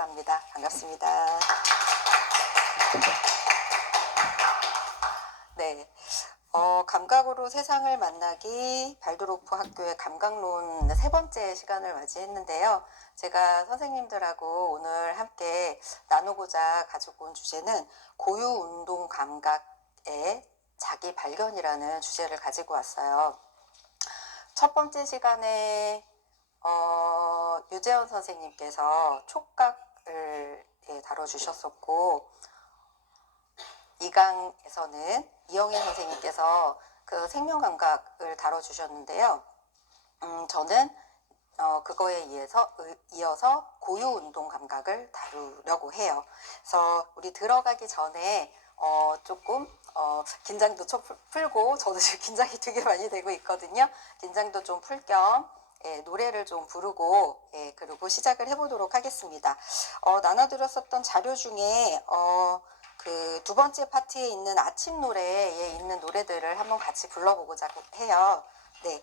합니다. 반갑습니다. 네. 감각으로 세상을 만나기 발도르프 학교의 감각론 세 번째 시간을 맞이했는데요. 제가 선생님들하고 오늘 함께 나누고자 가지고 온 주제는 고유운동 감각의 자기 발견이라는 주제를 가지고 왔어요. 첫 번째 시간에 유재현 선생님께서 촉각을 다뤄주셨었고, 2강에서는 이영애 선생님께서 그 생명감각을 다뤄주셨는데요. 저는 그거에 이어서 고유운동 감각을 다루려고 해요. 그래서 우리 들어가기 전에 조금 긴장도 좀 풀고, 저도 지금 긴장이 되게 많이 되고 있거든요. 긴장도 좀 풀 겸 노래를 좀 부르고 그리고 시작을 해보도록 하겠습니다. 나눠드렸었던 자료 중에 그 두 번째 파트에 있는 아침 노래에 있는 노래들을 한번 같이 불러보고자 해요. 네,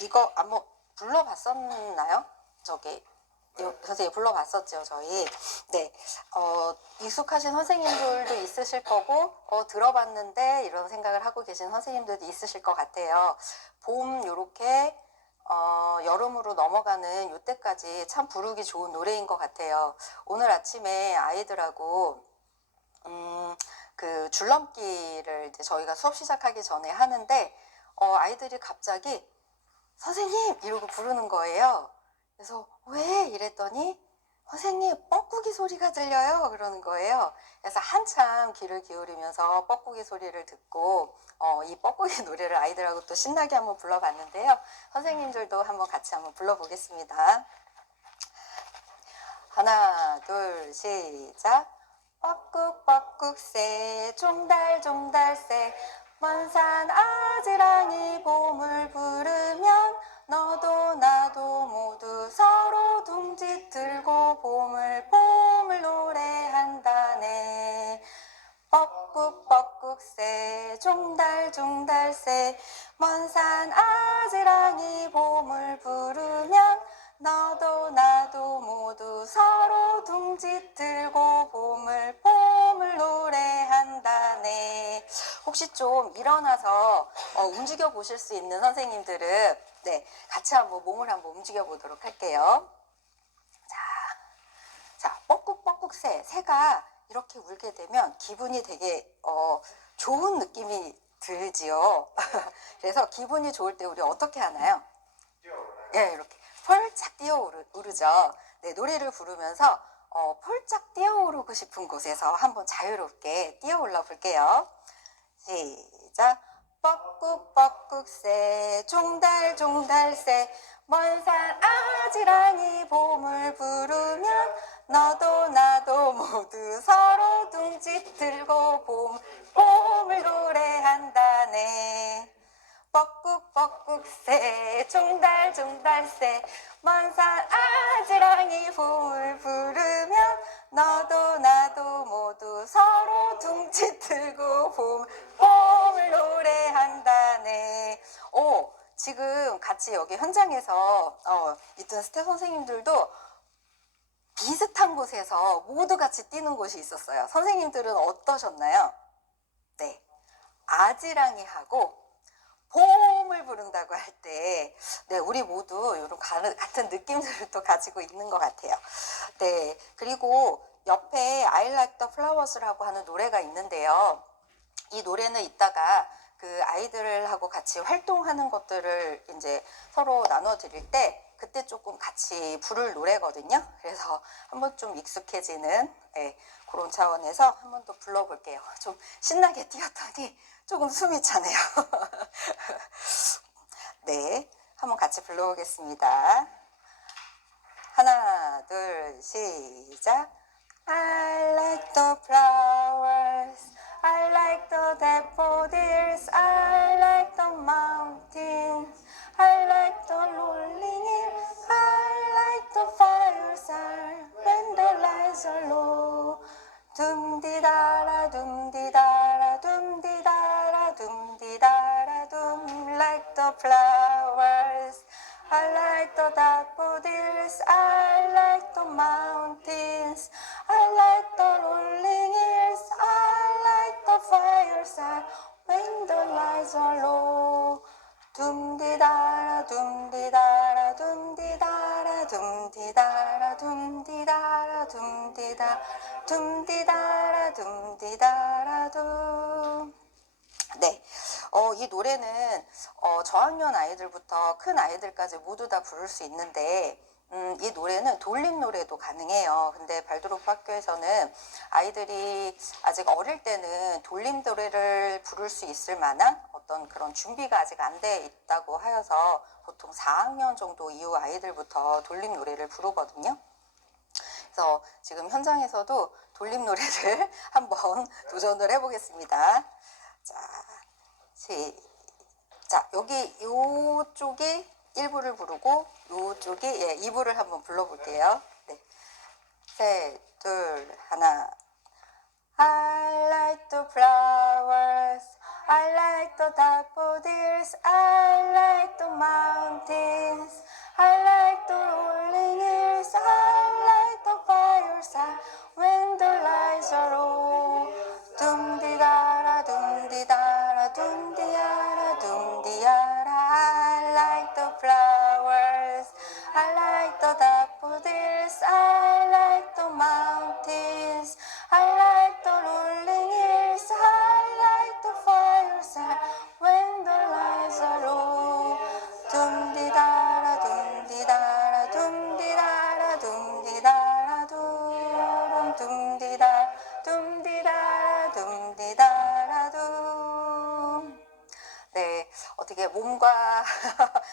이거 한번 불러봤었나요? 선생님 불러봤었죠, 저희. 네, 익숙하신 선생님들도 있으실 거고, 들어봤는데 이런 생각을 하고 계신 선생님들도 있으실 것 같아요. 봄 요렇게 여름으로 넘어가는 요때까지 참 부르기 좋은 노래인 것 같아요. 오늘 아침에 아이들하고 그 줄넘기를 이제 저희가 수업 시작하기 전에 하는데 아이들이 갑자기 선생님 이러고 부르는 거예요. 그래서 왜? 이랬더니 선생님 뻐꾸기 소리가 들려요 그러는 거예요. 그래서 한참 귀를 기울이면서 뻐꾸기 소리를 듣고 이 뻐꾸기 노래를 아이들하고 또 신나게 한번 불러봤는데요. 선생님들도 한번 같이 한번 불러보겠습니다. 하나 둘 시작. 뻐꾹뻐꾹새 종달종달새 먼 산 아지랑이 봄을 부르면 너도 나도 모두 서로 둥지 틀고 봄을 노래한다네. 뻐꾹뻐꾹새 종달종달새 먼 산 아지랑이 봄을 부르면 너도 나도 모두 서로 둥지 틀고 봄을 노래한다네. 혹시 좀 일어나서 움직여 보실 수 있는 선생님들은 같이 한번 몸을 한번 움직여 보도록 할게요. 자, 뻐꾹뻐꾹새 새가 이렇게 울게 되면 기분이 되게 좋은 느낌이 들지요. 그래서 기분이 좋을 때 우리 어떻게 하나요? 네, 이렇게 펄짝 뛰어오르죠. 네, 노래를 부르면서 펄짝 뛰어오르고 싶은 곳에서 한번 자유롭게 뛰어올라 볼게요. 시작. 뻐꾹뻐꾹새 종달종달새 먼 산 아지랑이 봄을 부르면 너도 나도 모두 서로 둥지 틀고 봄을 노래한다네. 뻐꾹뻐꾹새 종달종달새 먼 산 아지랑이 봄을 부르면 너도 나도 모두 서로 둥지 틀고 봄을 노래한다네. 지금 같이 여기 현장에서 있던 스텝 선생님들도 비슷한 곳에서 모두 같이 뛰는 곳이 있었어요. 선생님들은 어떠셨나요? 네, 아지랑이 하고 봄을 부른다고 할 때, 우리 모두 이런 같은 느낌들을 또 가지고 있는 것 같아요. 네, 그리고 옆에 I Like the Flowers라고 하는 노래가 있는데요. 이 노래는 이따가 그 아이들하고 같이 활동하는 것들을 이제 서로 나눠 드릴 때 그때 조금 같이 부를 노래거든요. 그래서 한번 좀 익숙해지는 그런 차원에서 한번 더 불러볼게요. 좀 신나게 뛰었더니 조금 숨이 차네요. 네, 한번 같이 불러보겠습니다. 하나, 둘, 시작. I like the flowers, I like the daffodils, I like the mountains, I like the rolling hills, I like the fireside when the lights are low. 둠디다라 둠디다라 둠디다라 둠디다라 둠 like the flowers, I like like the daffodils, I like the mountains, I like the rolling hills, I like the fireside when the lights are low. 둠디다라 둠디다라 둠디다라 둠디다라 둠디다라 둠디다 둠디다라 둠디다라 둠. 네, 이 노래는 저학년 아이들부터 큰 아이들까지 모두 다 부를 수 있는데 이 노래는 돌림 노래도 가능해요. 근데 발도르프 학교에서는 아이들이 아직 어릴 때는 돌림 노래를 부를 수 있을 만한 어떤 그런 준비가 아직 안 돼 있다고 하여서 보통 4학년 정도 이후 아이들부터 돌림 노래를 부르거든요. 그래서 지금 현장에서도 돌림 노래를 한번 도전을 해보겠습니다. 자, 여기 요쪽이 1부를 부르고 요쪽이 2부를 한번 불러볼게요. 네. 셋, 둘, 하나. I like the flowers, I like the daffodils, I like the mountains, I like the rolling hills, I like the fireside when the lights are low. 둠디다라 둠디다라 둠디야라 둠디야라. I like the flowers, I like the daffodils, I like the mountains, I like the rolling hills, I like the fireside when the lights are low. 둠디다라 둠디다라 둠디다라 둠디다라 둠 둠디다 둠디다라 둠디다라 둠. 네, 어떻게 몸과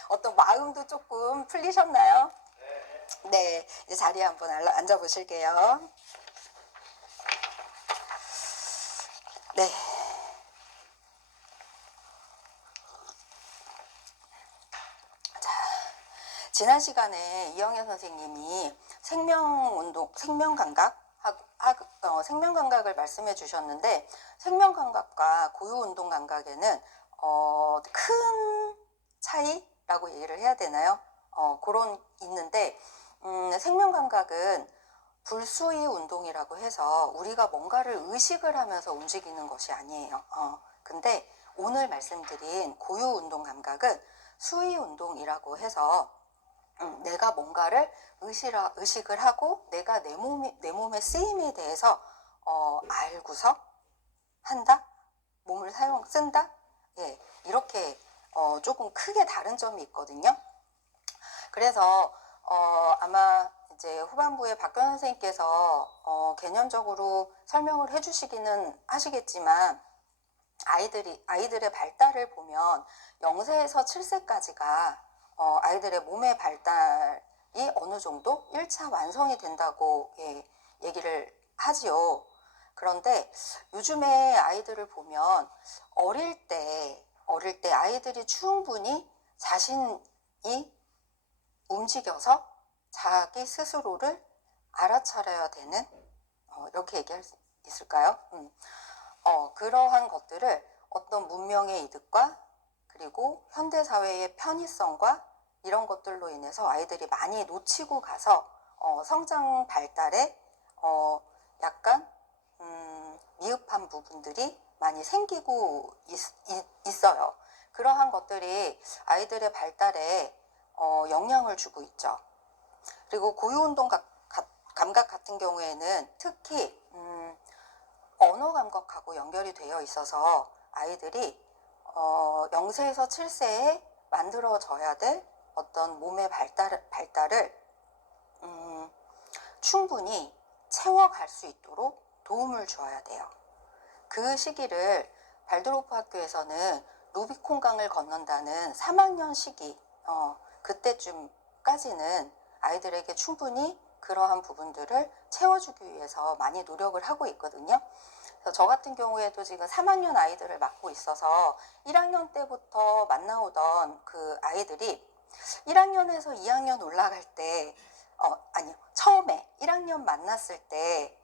어떤 마음도 조금 풀리셨나요? 네, 이제 자리에 한번 앉아 보실게요. 네. 자, 지난 시간에 이영애 선생님이 생명감각을 말씀해 주셨는데, 생명감각과 고유운동 감각에는 큰 차이라고 얘기를 해야 되나요? 그런 있는데, 생명감각은 불수의 운동이라고 해서 우리가 뭔가를 의식을 하면서 움직이는 것이 아니에요. 근데 오늘 말씀드린 고유운동 감각은 수의 운동이라고 해서 내가 뭔가를 의식을 하고 내가 내 몸의 쓰임에 대해서 알고서 한다? 몸을 쓴다? 예, 이렇게 조금 크게 다른 점이 있거든요. 그래서 아마 이제 후반부에 박견 선생님께서 개념적으로 설명을 해주시기는 하시겠지만 아이들의 발달을 보면 0세에서 7세까지가 아이들의 몸의 발달이 어느 정도 1차 완성이 된다고 얘기를 하지요. 그런데 요즘에 아이들을 보면 어릴 때 아이들이 충분히 자신이 움직여서 자기 스스로를 알아차려야 되는 이렇게 얘기할 수 있을까요? 그러한 것들을 어떤 문명의 이득과 그리고 현대사회의 편의성과 이런 것들로 인해서 아이들이 많이 놓치고 가서 성장 발달에 약간 미흡한 부분들이 많이 생기고 있어요. 그러한 것들이 아이들의 발달에 영향을 주고 있죠. 그리고 고유운동 감각 같은 경우에는 특히 언어 감각하고 연결이 되어 있어서 아이들이 0세에서 7세에 만들어져야 될 어떤 몸의 발달을 충분히 채워갈 수 있도록 도움을 주어야 돼요. 그 시기를 발도르프 학교에서는 루비콘강을 건넌다는 3학년 시기, 그때쯤까지는 아이들에게 충분히 그러한 부분들을 채워주기 위해서 많이 노력을 하고 있거든요. 그래서 저 같은 경우에도 지금 3학년 아이들을 맡고 있어서 1학년 때부터 만나오던 그 아이들이 1학년에서 2학년 올라갈 때, 처음에 1학년 만났을 때,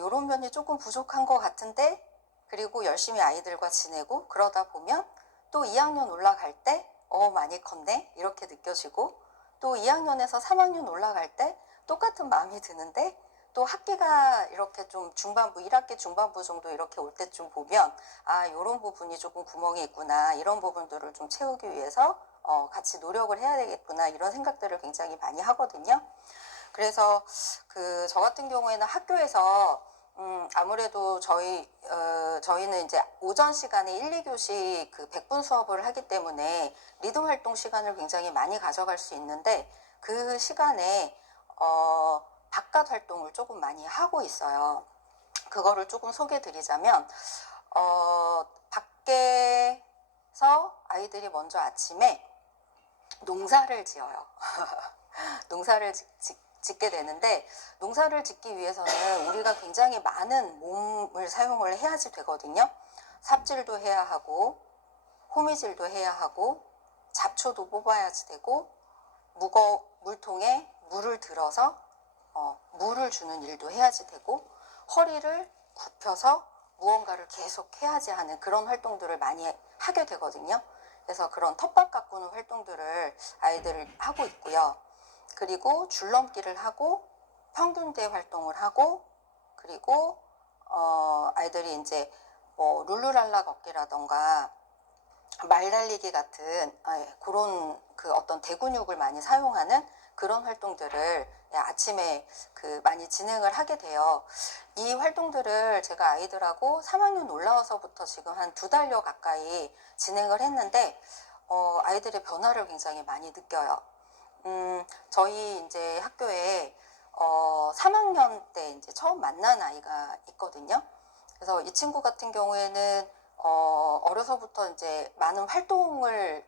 요런 면이 조금 부족한 것 같은데, 그리고 열심히 아이들과 지내고 그러다 보면 또 2학년 올라갈 때 많이 컸네 이렇게 느껴지고, 또 2학년에서 3학년 올라갈 때 똑같은 마음이 드는데, 또 학기가 이렇게 좀 중반부, 1학기 중반부 정도 이렇게 올 때쯤 보면 이런 부분이 조금 구멍이 있구나, 이런 부분들을 좀 채우기 위해서 같이 노력을 해야 되겠구나, 이런 생각들을 굉장히 많이 하거든요. 그래서 저 같은 경우에는 학교에서 아무래도 저희는 이제 오전 시간에 1, 2교시 100분 수업을 하기 때문에 리듬 활동 시간을 굉장히 많이 가져갈 수 있는데, 그 시간에 바깥 활동을 조금 많이 하고 있어요. 그거를 조금 소개해 드리자면, 밖에서 아이들이 먼저 아침에 농사를 지어요. 농사를 짓게 되는데, 농사를 짓기 위해서는 우리가 굉장히 많은 몸을 사용을 해야지 되거든요. 삽질도 해야 하고, 호미질도 해야 하고, 잡초도 뽑아야지 되고, 물통에 물을 들어서 물을 주는 일도 해야지 되고, 허리를 굽혀서 무언가를 계속 해야지 하는 그런 활동들을 많이 하게 되거든요. 그래서 그런 텃밭 가꾸는 활동들을 아이들을 하고 있고요. 그리고 줄넘기를 하고, 평균대 활동을 하고, 그리고 아이들이 이제 뭐 룰루랄라 걷기라던가 말 달리기 같은 그런 어떤 대근육을 많이 사용하는 그런 활동들을 아침에 많이 진행을 하게 돼요. 이 활동들을 제가 아이들하고 3학년 올라와서부터 지금 한 2달여 가까이 진행을 했는데, 아이들의 변화를 굉장히 많이 느껴요. 저희 이제 학교에 3학년 때 이제 처음 만난 아이가 있거든요. 그래서 이 친구 같은 경우에는 어려서부터 이제 많은 활동을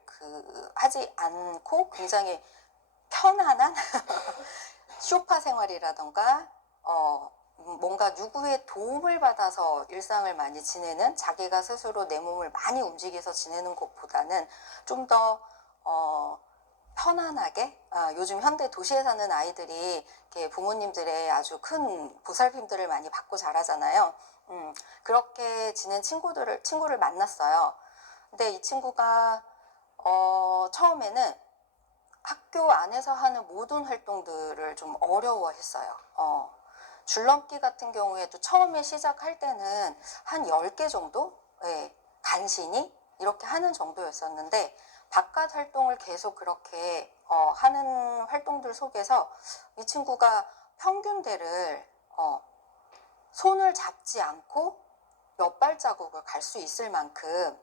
하지 않고 굉장히 편안한 쇼파 생활이라던가 뭔가 누구의 도움을 받아서 일상을 많이 지내는, 자기가 스스로 내 몸을 많이 움직여서 지내는 것보다는 좀 더 편안하게, 요즘 현대 도시에 사는 아이들이 이렇게 부모님들의 아주 큰 보살핌들을 많이 받고 자라잖아요. 그렇게 지낸 친구를 만났어요. 근데 이 친구가 처음에는 학교 안에서 하는 모든 활동들을 좀 어려워했어요. 줄넘기 같은 경우에도 처음에 시작할 때는 한 10개 정도 간신히 이렇게 하는 정도였었는데, 바깥 활동을 계속 그렇게 하는 활동들 속에서 이 친구가 평균대를 손을 잡지 않고 몇 발자국을 갈 수 있을 만큼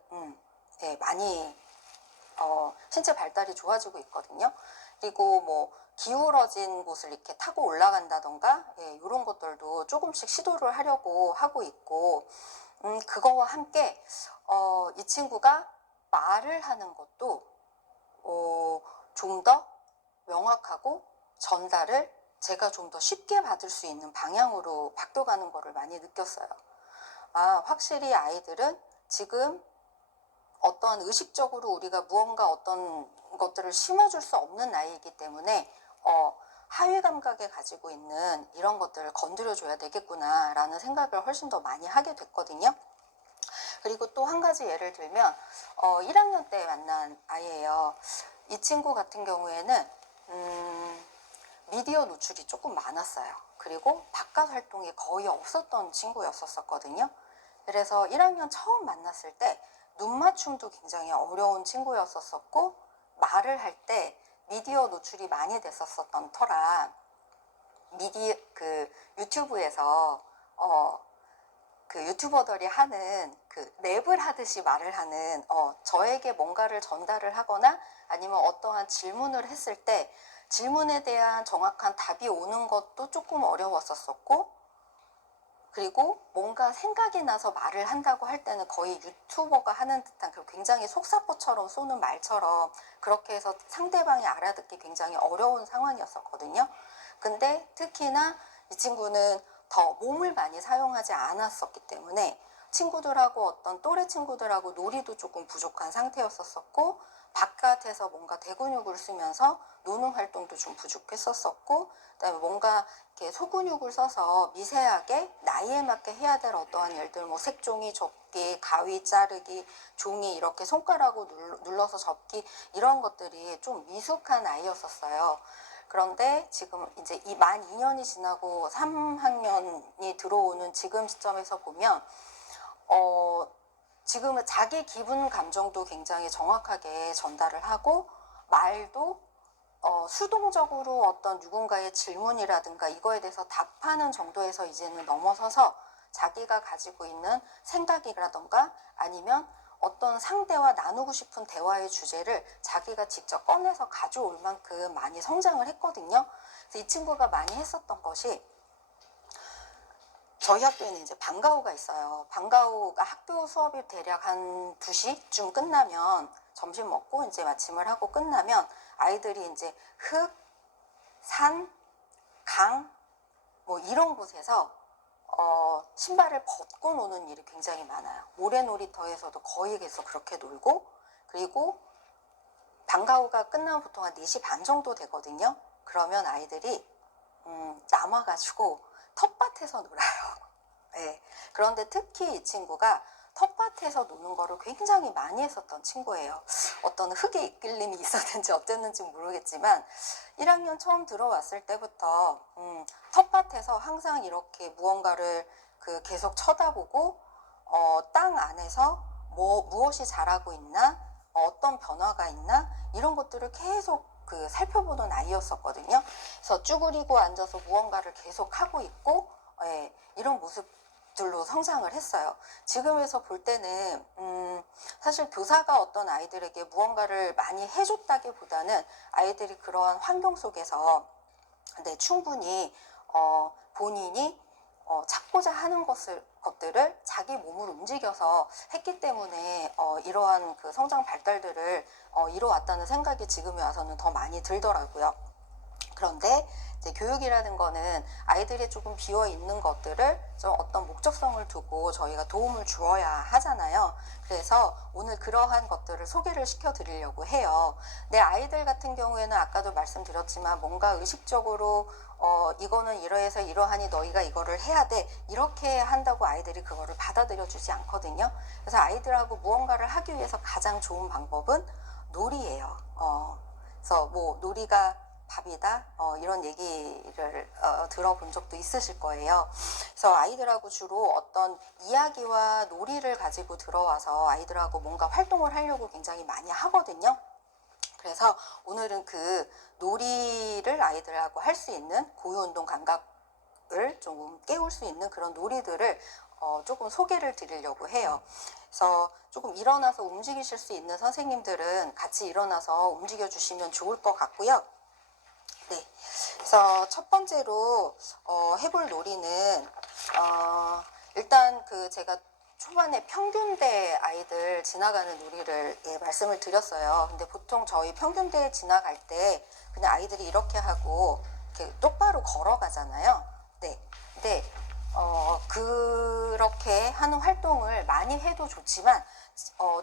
많이 신체 발달이 좋아지고 있거든요. 그리고 뭐 기울어진 곳을 이렇게 타고 올라간다던가 이런 것들도 조금씩 시도를 하려고 하고 있고, 그거와 함께 이 친구가 말을 하는 것도 좀 더 명확하고 전달을 제가 좀 더 쉽게 받을 수 있는 방향으로 바뀌어가는 거를 많이 느꼈어요. 확실히 아이들은 지금 어떤 의식적으로 우리가 무언가 어떤 것들을 심어줄 수 없는 나이이기 때문에 하위 감각에 가지고 있는 이런 것들을 건드려줘야 되겠구나 라는 생각을 훨씬 더 많이 하게 됐거든요. 그리고 또 한 가지 예를 들면 1학년 때 만난 아이예요. 이 친구 같은 경우에는 미디어 노출이 조금 많았어요. 그리고 바깥 활동이 거의 없었던 친구였었거든요. 그래서 1학년 처음 만났을 때 눈 맞춤도 굉장히 어려운 친구였었고, 말을 할 때 미디어 노출이 많이 됐었던 터라 유튜브에서 유튜버들이 하는 랩을 하듯이 말을 하는, 저에게 뭔가를 전달을 하거나 아니면 어떠한 질문을 했을 때 질문에 대한 정확한 답이 오는 것도 조금 어려웠었고, 그리고 뭔가 생각이 나서 말을 한다고 할 때는 거의 유튜버가 하는 듯한 굉장히 속사포처럼 쏘는 말처럼 그렇게 해서 상대방이 알아듣기 굉장히 어려운 상황이었었거든요. 근데 특히나 이 친구는 더 몸을 많이 사용하지 않았었기 때문에 친구들하고 어떤 또래 친구들하고 놀이도 조금 부족한 상태였었고, 바깥에서 뭔가 대근육을 쓰면서 노는 활동도 좀 부족했었고, 그다음에 뭔가 이렇게 소근육을 써서 미세하게 나이에 맞게 해야 될 어떠한 일들, 뭐 색종이 접기, 가위 자르기, 종이 이렇게 손가락으로 눌러서 접기, 이런 것들이 좀 미숙한 아이였었어요. 그런데 지금 이제 이 만 2년이 지나고 3학년이 들어오는 지금 시점에서 보면 지금은 자기 기분 감정도 굉장히 정확하게 전달을 하고, 말도 수동적으로 어떤 누군가의 질문이라든가 이거에 대해서 답하는 정도에서 이제는 넘어서서 자기가 가지고 있는 생각이라든가 아니면 어떤 상대와 나누고 싶은 대화의 주제를 자기가 직접 꺼내서 가져올 만큼 많이 성장을 했거든요. 그래서 이 친구가 많이 했었던 것이, 저희 학교에는 이제 방과후가 있어요. 방과후가 학교 수업이 대략 한 2시쯤 끝나면, 점심 먹고 이제 마침을 하고 끝나면 아이들이 이제 흙, 산, 강, 뭐 이런 곳에서 신발을 벗고 노는 일이 굉장히 많아요. 모래놀이터에서도 거의 계속 그렇게 놀고, 그리고 방과후가 끝나면 보통 한 4시 반 정도 되거든요. 그러면 아이들이 남아가지고 텃밭에서 놀아요. 네. 그런데 특히 이 친구가 텃밭에서 노는 거를 굉장히 많이 했었던 친구예요. 어떤 흙의 이끌림이 있었는지 어땠는지 모르겠지만 1학년 처음 들어왔을 때부터 텃밭에서 항상 이렇게 무언가를 계속 쳐다보고 땅 안에서 무엇이 자라고 있나, 어떤 변화가 있나, 이런 것들을 계속 살펴보는 아이였었거든요. 그래서 쭈그리고 앉아서 무언가를 계속 하고 있고, 이런 모습들로 성장을 했어요. 지금에서 볼 때는 사실 교사가 어떤 아이들에게 무언가를 많이 해줬다기보다는 아이들이 그러한 환경 속에서 충분히 본인이 찾고자 하는 것들을 자기 몸을 움직여서 했기 때문에 이러한 성장 발달들을 이뤄왔다는 생각이 지금에 와서는 더 많이 들더라고요. 그런데 이제 교육이라는 거는 아이들이 조금 비어 있는 것들을 좀 어떤 목적성을 두고 저희가 도움을 주어야 하잖아요. 그래서 오늘 그러한 것들을 소개를 시켜드리려고 해요. 내 아이들 같은 경우에는 아까도 말씀드렸지만 뭔가 의식적으로 이거는 이러해서 이러하니 너희가 이거를 해야 돼, 이렇게 한다고 아이들이 그거를 받아들여 주지 않거든요. 그래서 아이들하고 무언가를 하기 위해서 가장 좋은 방법은 놀이예요. 그래서 뭐 놀이가 밥이다, 이런 얘기를 들어본 적도 있으실 거예요. 그래서 아이들하고 주로 어떤 이야기와 놀이를 가지고 들어와서 아이들하고 뭔가 활동을 하려고 굉장히 많이 하거든요. 그래서 오늘은 그 놀이를 아이들하고 할 수 있는 고유운동 감각을 조금 깨울 수 있는 그런 놀이들을 조금 소개를 드리려고 해요. 그래서 조금 일어나서 움직이실 수 있는 선생님들은 같이 일어나서 움직여 주시면 좋을 것 같고요. 네, 그래서 첫 번째로 해볼 놀이는 일단 제가 초반에 평균대 아이들 지나가는 놀이를 말씀을 드렸어요. 근데 보통 저희 평균대에 지나갈 때 그냥 아이들이 이렇게 하고 이렇게 똑바로 걸어가잖아요. 네, 근데 그렇게 하는 활동을 많이 해도 좋지만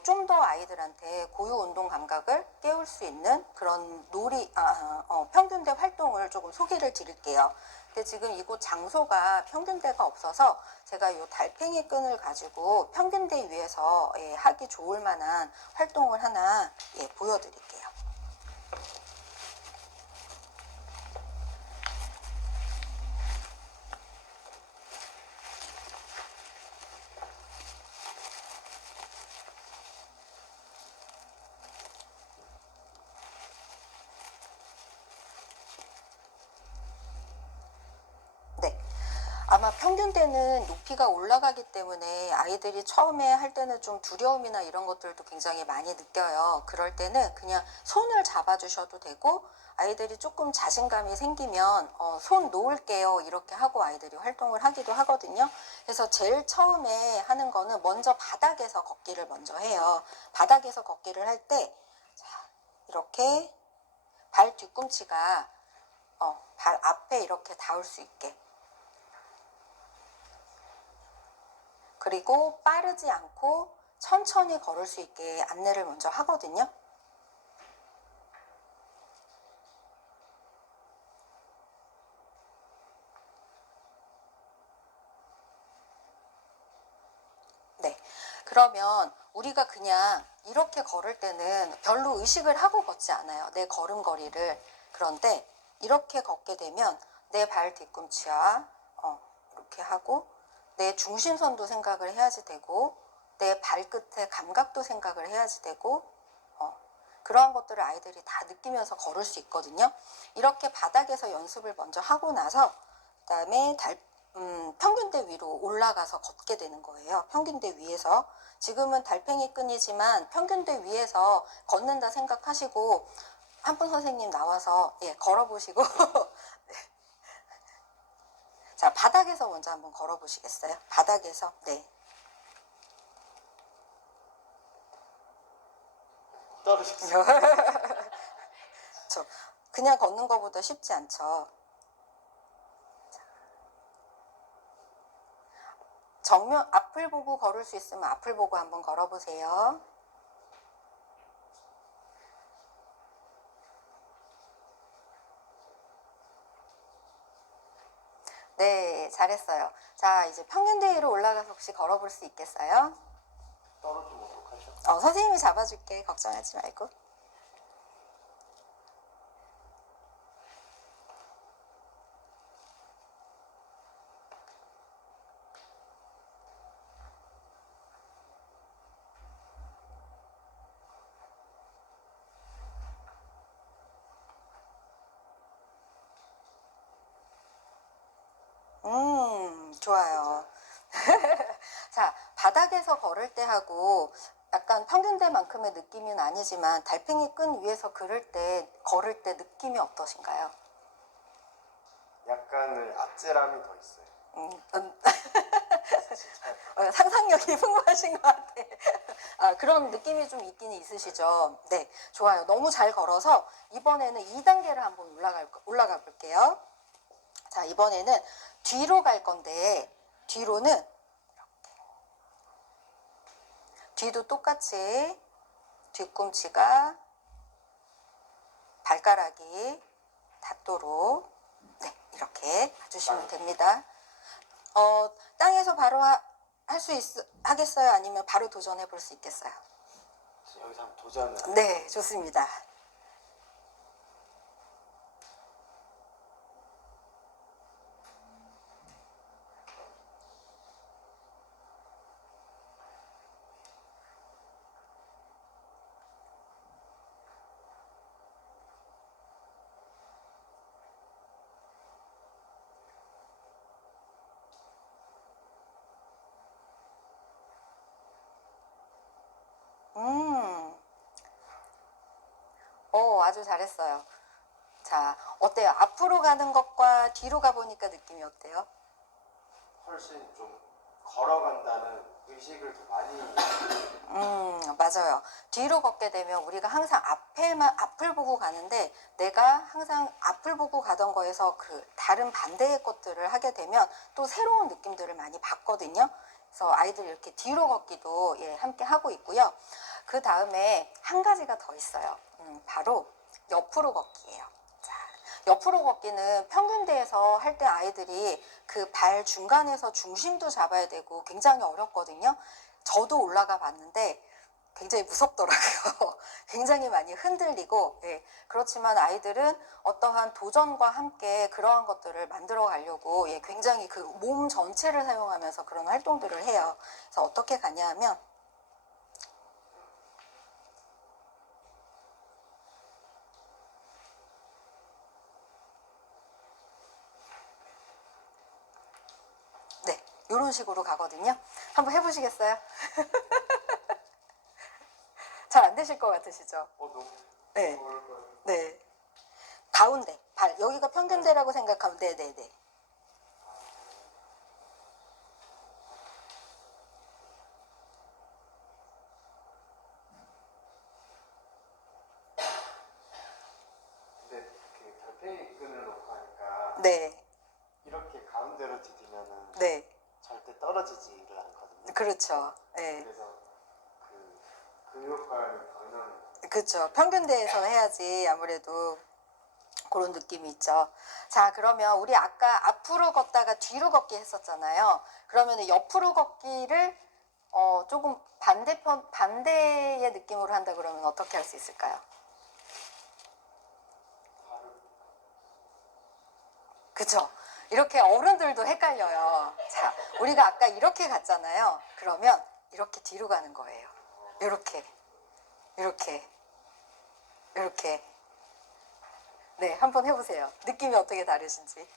좀 더 아이들한테 고유 운동 감각을 깨울 수 있는 그런 평균대 활동을 조금 소개를 드릴게요. 근데 지금 이곳 장소가 평균대가 없어서 제가 이 달팽이 끈을 가지고 평균대 위에서 하기 좋을 만한 활동을 하나 보여드릴게요. 네. 아마 평균대는 높이가 올라가기 때문에 아이들이 처음에 할 때는 좀 두려움이나 이런 것들도 굉장히 많이 느껴요. 그럴 때는 그냥 손을 잡아주셔도 되고, 아이들이 조금 자신감이 생기면 손 놓을게요, 이렇게 하고 아이들이 활동을 하기도 하거든요. 그래서 제일 처음에 하는 거는 먼저 바닥에서 걷기를 먼저 해요. 바닥에서 걷기를 할 때 이렇게 발 뒤꿈치가 발 앞에 이렇게 닿을 수 있게, 그리고 빠르지 않고 천천히 걸을 수 있게 안내를 먼저 하거든요. 그러면 우리가 그냥 이렇게 걸을 때는 별로 의식을 하고 걷지 않아요. 내 걸음걸이를. 그런데 이렇게 걷게 되면 내 발 뒤꿈치와 이렇게 하고 내 중심선도 생각을 해야지 되고 내 발끝의 감각도 생각을 해야지 되고 그러한 것들을 아이들이 다 느끼면서 걸을 수 있거든요. 이렇게 바닥에서 연습을 먼저 하고 나서 그다음에 평균대 위로 올라가서 걷게 되는 거예요. 평균대 위에서. 지금은 달팽이 끈이지만 평균대 위에서 걷는다 생각하시고 한 분 선생님 나와서 걸어보시고 네. 자, 바닥에서 먼저 한번 걸어보시겠어요? 바닥에서. 네. 떨어졌어요. 그냥 걷는 것보다 쉽지 않죠. 정면 앞을 보고 걸을 수 있으면 앞을 보고 한번 걸어보세요. 네, 잘했어요. 자, 이제 평균대 위로 올라가서 혹시 걸어볼 수 있겠어요? 떨어지면 어떡하죠? 선생님이 잡아줄게. 걱정하지 말고. 좋아요. 자, 바닥에서 걸을 때 하고 약간 평균대만큼의 느낌은 아니지만 달팽이 끈 위에서 걸을 때 느낌이 어떠신가요? 약간의 아찔함이 더 있어요. 상상력이 풍부하신 것 같아. 그런 느낌이 좀 있긴 있으시죠? 네, 좋아요. 너무 잘 걸어서 이번에는 2단계를 한번 올라가 볼게요. 자, 이번에는 뒤로 갈 건데 뒤로는 이렇게. 뒤도 똑같이 뒤꿈치가 발가락이 닿도록 이렇게 봐주시면 됩니다. 땅에서 바로 하겠어요? 아니면 바로 도전해 볼 수 있겠어요? 여기서 한번 도전을. 네, 좋습니다. 아주 잘했어요. 자, 어때요? 앞으로 가는 것과 뒤로 가보니까 느낌이 어때요? 훨씬 좀 걸어간다는 의식을 더 많이. 맞아요. 뒤로 걷게 되면 우리가 항상 앞을 보고 가는데 내가 항상 앞을 보고 가던 거에서 그 다른 반대의 것들을 하게 되면 또 새로운 느낌들을 많이 받거든요. 그래서 아이들 이렇게 뒤로 걷기도 함께 하고 있고요. 그 다음에 한 가지가 더 있어요. 바로 옆으로 걷기예요. 자, 옆으로 걷기는 평균대에서 할 때 아이들이 그 발 중간에서 중심도 잡아야 되고 굉장히 어렵거든요. 저도 올라가 봤는데 굉장히 무섭더라고요. 굉장히 많이 흔들리고, 그렇지만 아이들은 어떠한 도전과 함께 그러한 것들을 만들어 가려고 굉장히 그 몸 전체를 사용하면서 그런 활동들을 해요. 그래서 어떻게 가냐 하면 네, 이런 식으로 가거든요. 한번 해보시겠어요? 잘 안 되실 것 같으시죠? 너무 네. 어려울 것 같아요. 네. 가운데, 여기가 평균대라고 생각하면, 네네네. 근데 그 달팽이 끈을 놓고 하니까 네, 이렇게 가운데로 디디면은 네. 절대 떨어지지를 않거든요. 그렇죠. 네. 그래서 그 효과를 강조하는. 그렇죠. 평균대에서 해야지 아무래도 그런 느낌이 있죠. 자, 그러면 우리 아까 앞으로 걷다가 뒤로 걷기 했었잖아요. 그러면 옆으로 걷기를 조금 반대의 느낌으로 한다 그러면 어떻게 할 수 있을까요? 그쵸? 이렇게 어른들도 헷갈려요. 자, 우리가 아까 이렇게 갔잖아요. 그러면 이렇게 뒤로 가는 거예요. 이렇게, 이렇게, 이렇게. 네, 한번 해보세요. 느낌이 어떻게 다르신지.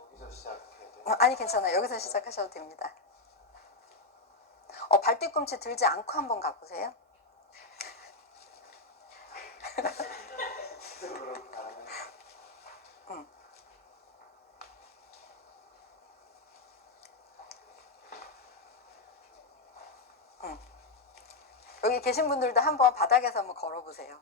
여기서 시작해야 돼. 아니, 괜찮아요. 여기서 시작하셔도 됩니다. 발뒤꿈치 들지 않고 한번 가보세요. 그럼 다른 여기 계신 분들도 한번 바닥에서 한번 걸어보세요.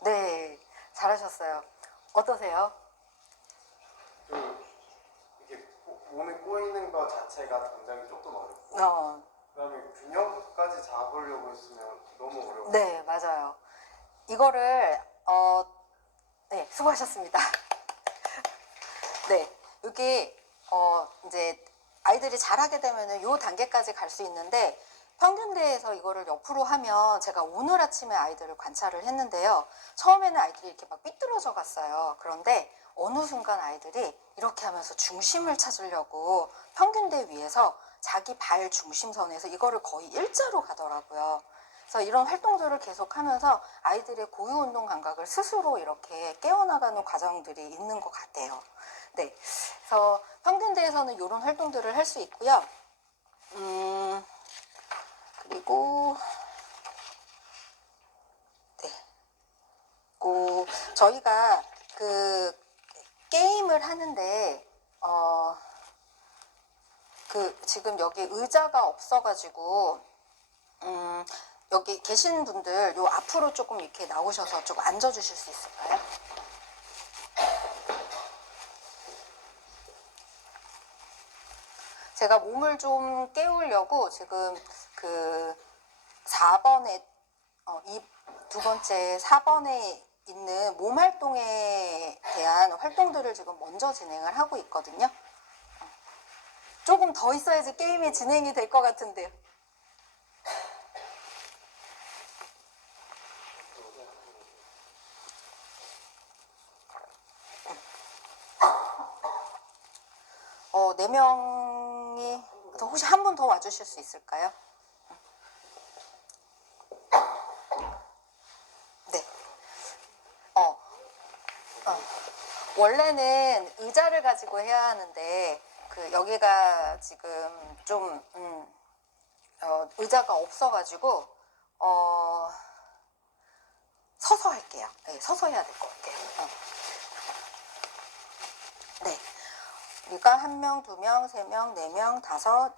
네, 잘하셨어요. 어떠세요? 이게 몸에 꼬이는 거 자체가 굉장히 조금 어렵고 그다음에 균형까지 잡으려고 했으면 너무 어려워. 네, 맞아요. 이거를 네, 수고하셨습니다. 네, 여기 이제 아이들이 잘하게 되면은 요 단계까지 갈 수 있는데 평균대에서 이거를 옆으로 하면 제가 오늘 아침에 아이들을 관찰을 했는데요. 처음에는 아이들이 이렇게 막 삐뚤어져 갔어요. 그런데 어느 순간 아이들이 이렇게 하면서 중심을 찾으려고 평균대 위에서 자기 발 중심선에서 이거를 거의 일자로 가더라고요. 그래서 이런 활동들을 계속하면서 아이들의 고유 운동 감각을 스스로 이렇게 깨워나가는 과정들이 있는 것 같아요. 네, 그래서 평균대에서는 이런 활동들을 할 수 있고요. 그리고 네, 저희가 그 게임을 하는데 지금 여기 의자가 없어가지고 여기 계신 분들 요 앞으로 조금 이렇게 나오셔서 좀 앉아주실 수 있을까요? 제가 몸을 좀 깨우려고 지금 그 4번에 이 두 번째 4번에 있는 몸 활동에 대한 활동들을 지금 먼저 진행을 하고 있거든요. 조금 더 있어야지 게임이 진행이 될 것 같은데요. 네 명이 혹시 한 분 더 와주실 수 있을까요? 네. 원래는 의자를 가지고 해야 하는데 여기가 지금 좀 의자가 없어가지고 서서 할게요. 네, 서서 해야 될 것 같아요. 네. 우리가 1명, 2명, 3명, 4명, 5,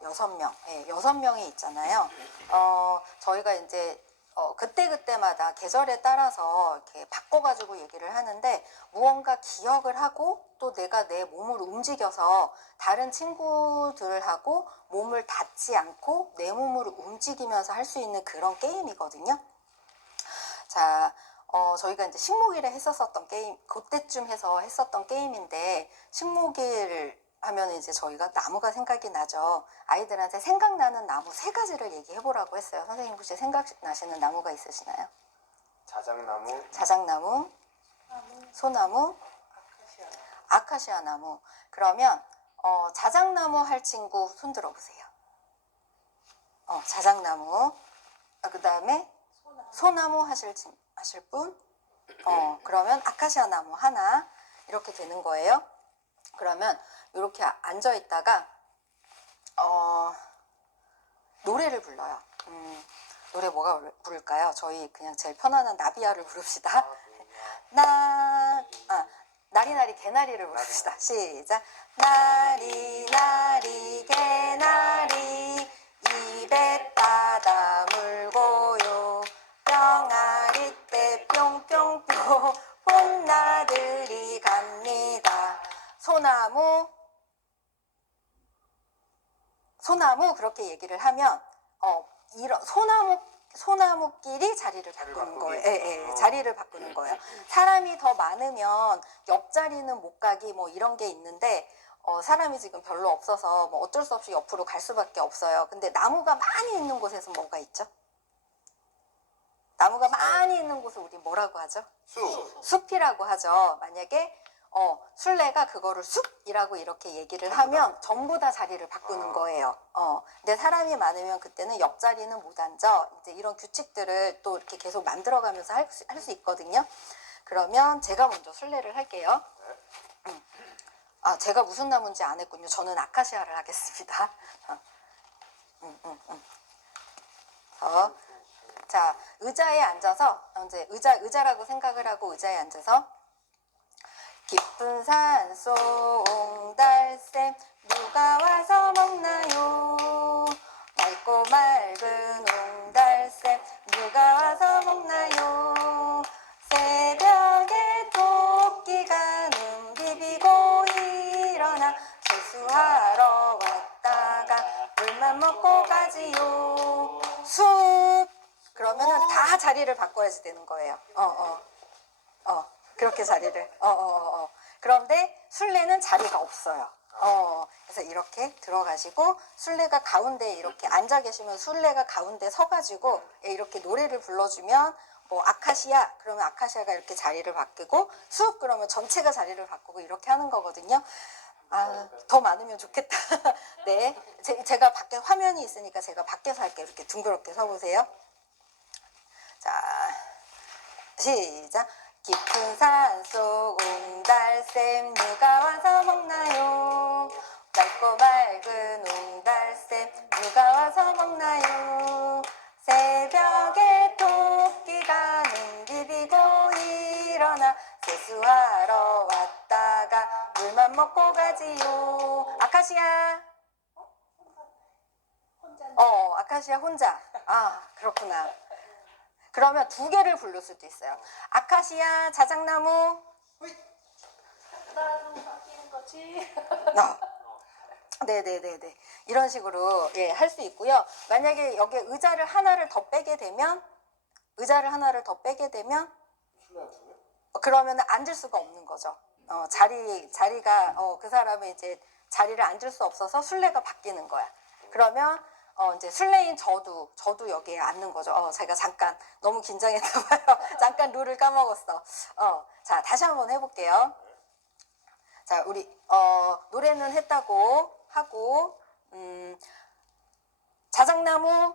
6명, 네, 6명이 있잖아요. 저희가 이제 그때그때마다 계절에 따라서 이렇게 바꿔가지고 얘기를 하는데 무언가 기억을 하고 또 내가 내 몸을 움직여서 다른 친구들하고 몸을 닿지 않고 내 몸으로 움직이면서 할 수 있는 그런 게임이거든요. 자, 저희가 이제 식목일에 했었던 게임, 그때쯤 해서 했었던 게임인데, 식목일 하면 이제 저희가 나무가 생각이 나죠. 아이들한테 생각나는 나무 3가지를 얘기해보라고 했어요. 선생님 혹시 생각나시는 나무가 있으시나요? 자작나무, 자작나무, 소나무, 아카시아 나무. 그러면 자작나무 할 친구 손 들어보세요. 자작나무. 그 다음에 소나무 하실 분? 그러면 아카시아 나무 하나 이렇게 되는 거예요. 그러면 이렇게 앉아 있다가 노래를 불러요. 노래 뭐가 부를까요? 저희 그냥 제일 편안한 나비야를 부릅시다. 나리나리 개나리를 부릅시다. 시작. 나리나리 개나리 입에 따다 물고요. 병아리 때 뿅뿅뿅 봄나들이 갑니다. 소나무 소나무 그렇게 얘기를 하면 이런 소나무끼리 자리를 바꾸는 거예요. 예, 자리를 바꾸는 거예요. 사람이 더 많으면 옆자리는 못 가기 뭐 이런 게 있는데 사람이 지금 별로 없어서 뭐 어쩔 수 없이 옆으로 갈 수밖에 없어요. 근데 나무가 많이 있는 곳에서 뭐가 있죠? 나무가 많이 있는 곳을 우리 뭐라고 하죠? 숲이라고 하죠. 만약에 술래가 그거를 숲이라고 이렇게 얘기를 하면 전부 다 자리를 바꾸는 거예요. 근데 사람이 많으면 그때는 옆자리는 못 앉아. 이제 이런 규칙들을 또 이렇게 계속 만들어가면서 할 수 있거든요. 그러면 제가 먼저 술래를 할게요. 제가 무슨 나무인지 안 했군요. 저는 아카시아를 하겠습니다. 자, 의자에 앉아서 이제 의자라고 생각을 하고 의자에 앉아서 깊은 산속 옹달샘 누가 와서 먹나요? 맑고 맑은 옹달샘 누가 와서 먹나요? 새벽에 토끼가 눈 비비고 일어나 세수하러 왔다가 물만 먹고 가지요. 숲. 그러면은 다 자리를 바꿔야지 되는 거예요. 그렇게 자리를. 그런데 술래는 자리가 없어요. 그래서 이렇게 들어가시고 술래가 가운데 이렇게 앉아 계시면 술래가 가운데 서가지고 이렇게 노래를 불러주면 뭐 아카시아 그러면 아카시아가 이렇게 자리를 바꾸고 숲 그러면 전체가 자리를 바꾸고 이렇게 하는 거거든요. 더 많으면 좋겠다. 네, 제가 밖에 화면이 있으니까 제가 밖에서 할게요. 이렇게 둥그렇게 서보세요. 자, 시작. 깊은 산속 옹달샘 누가 와서 먹나요? 맑고 맑은 옹달샘 누가 와서 먹나요? 새벽에 토끼가 눈 비비고 일어나 세수하러 왔다가 물만 먹고 가지요. 아카시아. 아카시아 혼자. 그렇구나. 그러면 두 개를 부를 수도 있어요. 아카시아, 자작나무. 나도 바뀌는 거지. 네네네네. 이런 식으로 할 수 있고요. 만약에 여기에 의자를 하나를 더 빼게 되면 그러면 앉을 수가 없는 거죠. 자리가 그 사람의 이제 자리를 앉을 수 없어서 술래가 바뀌는 거야. 그러면 이제 술래인 저도 여기에 앉는 거죠. 제가 잠깐 너무 긴장했나 봐요. 잠깐 룰을 까먹었어. 자, 다시 한번 해볼게요. 자, 우리 노래는 했다고 하고 자작나무.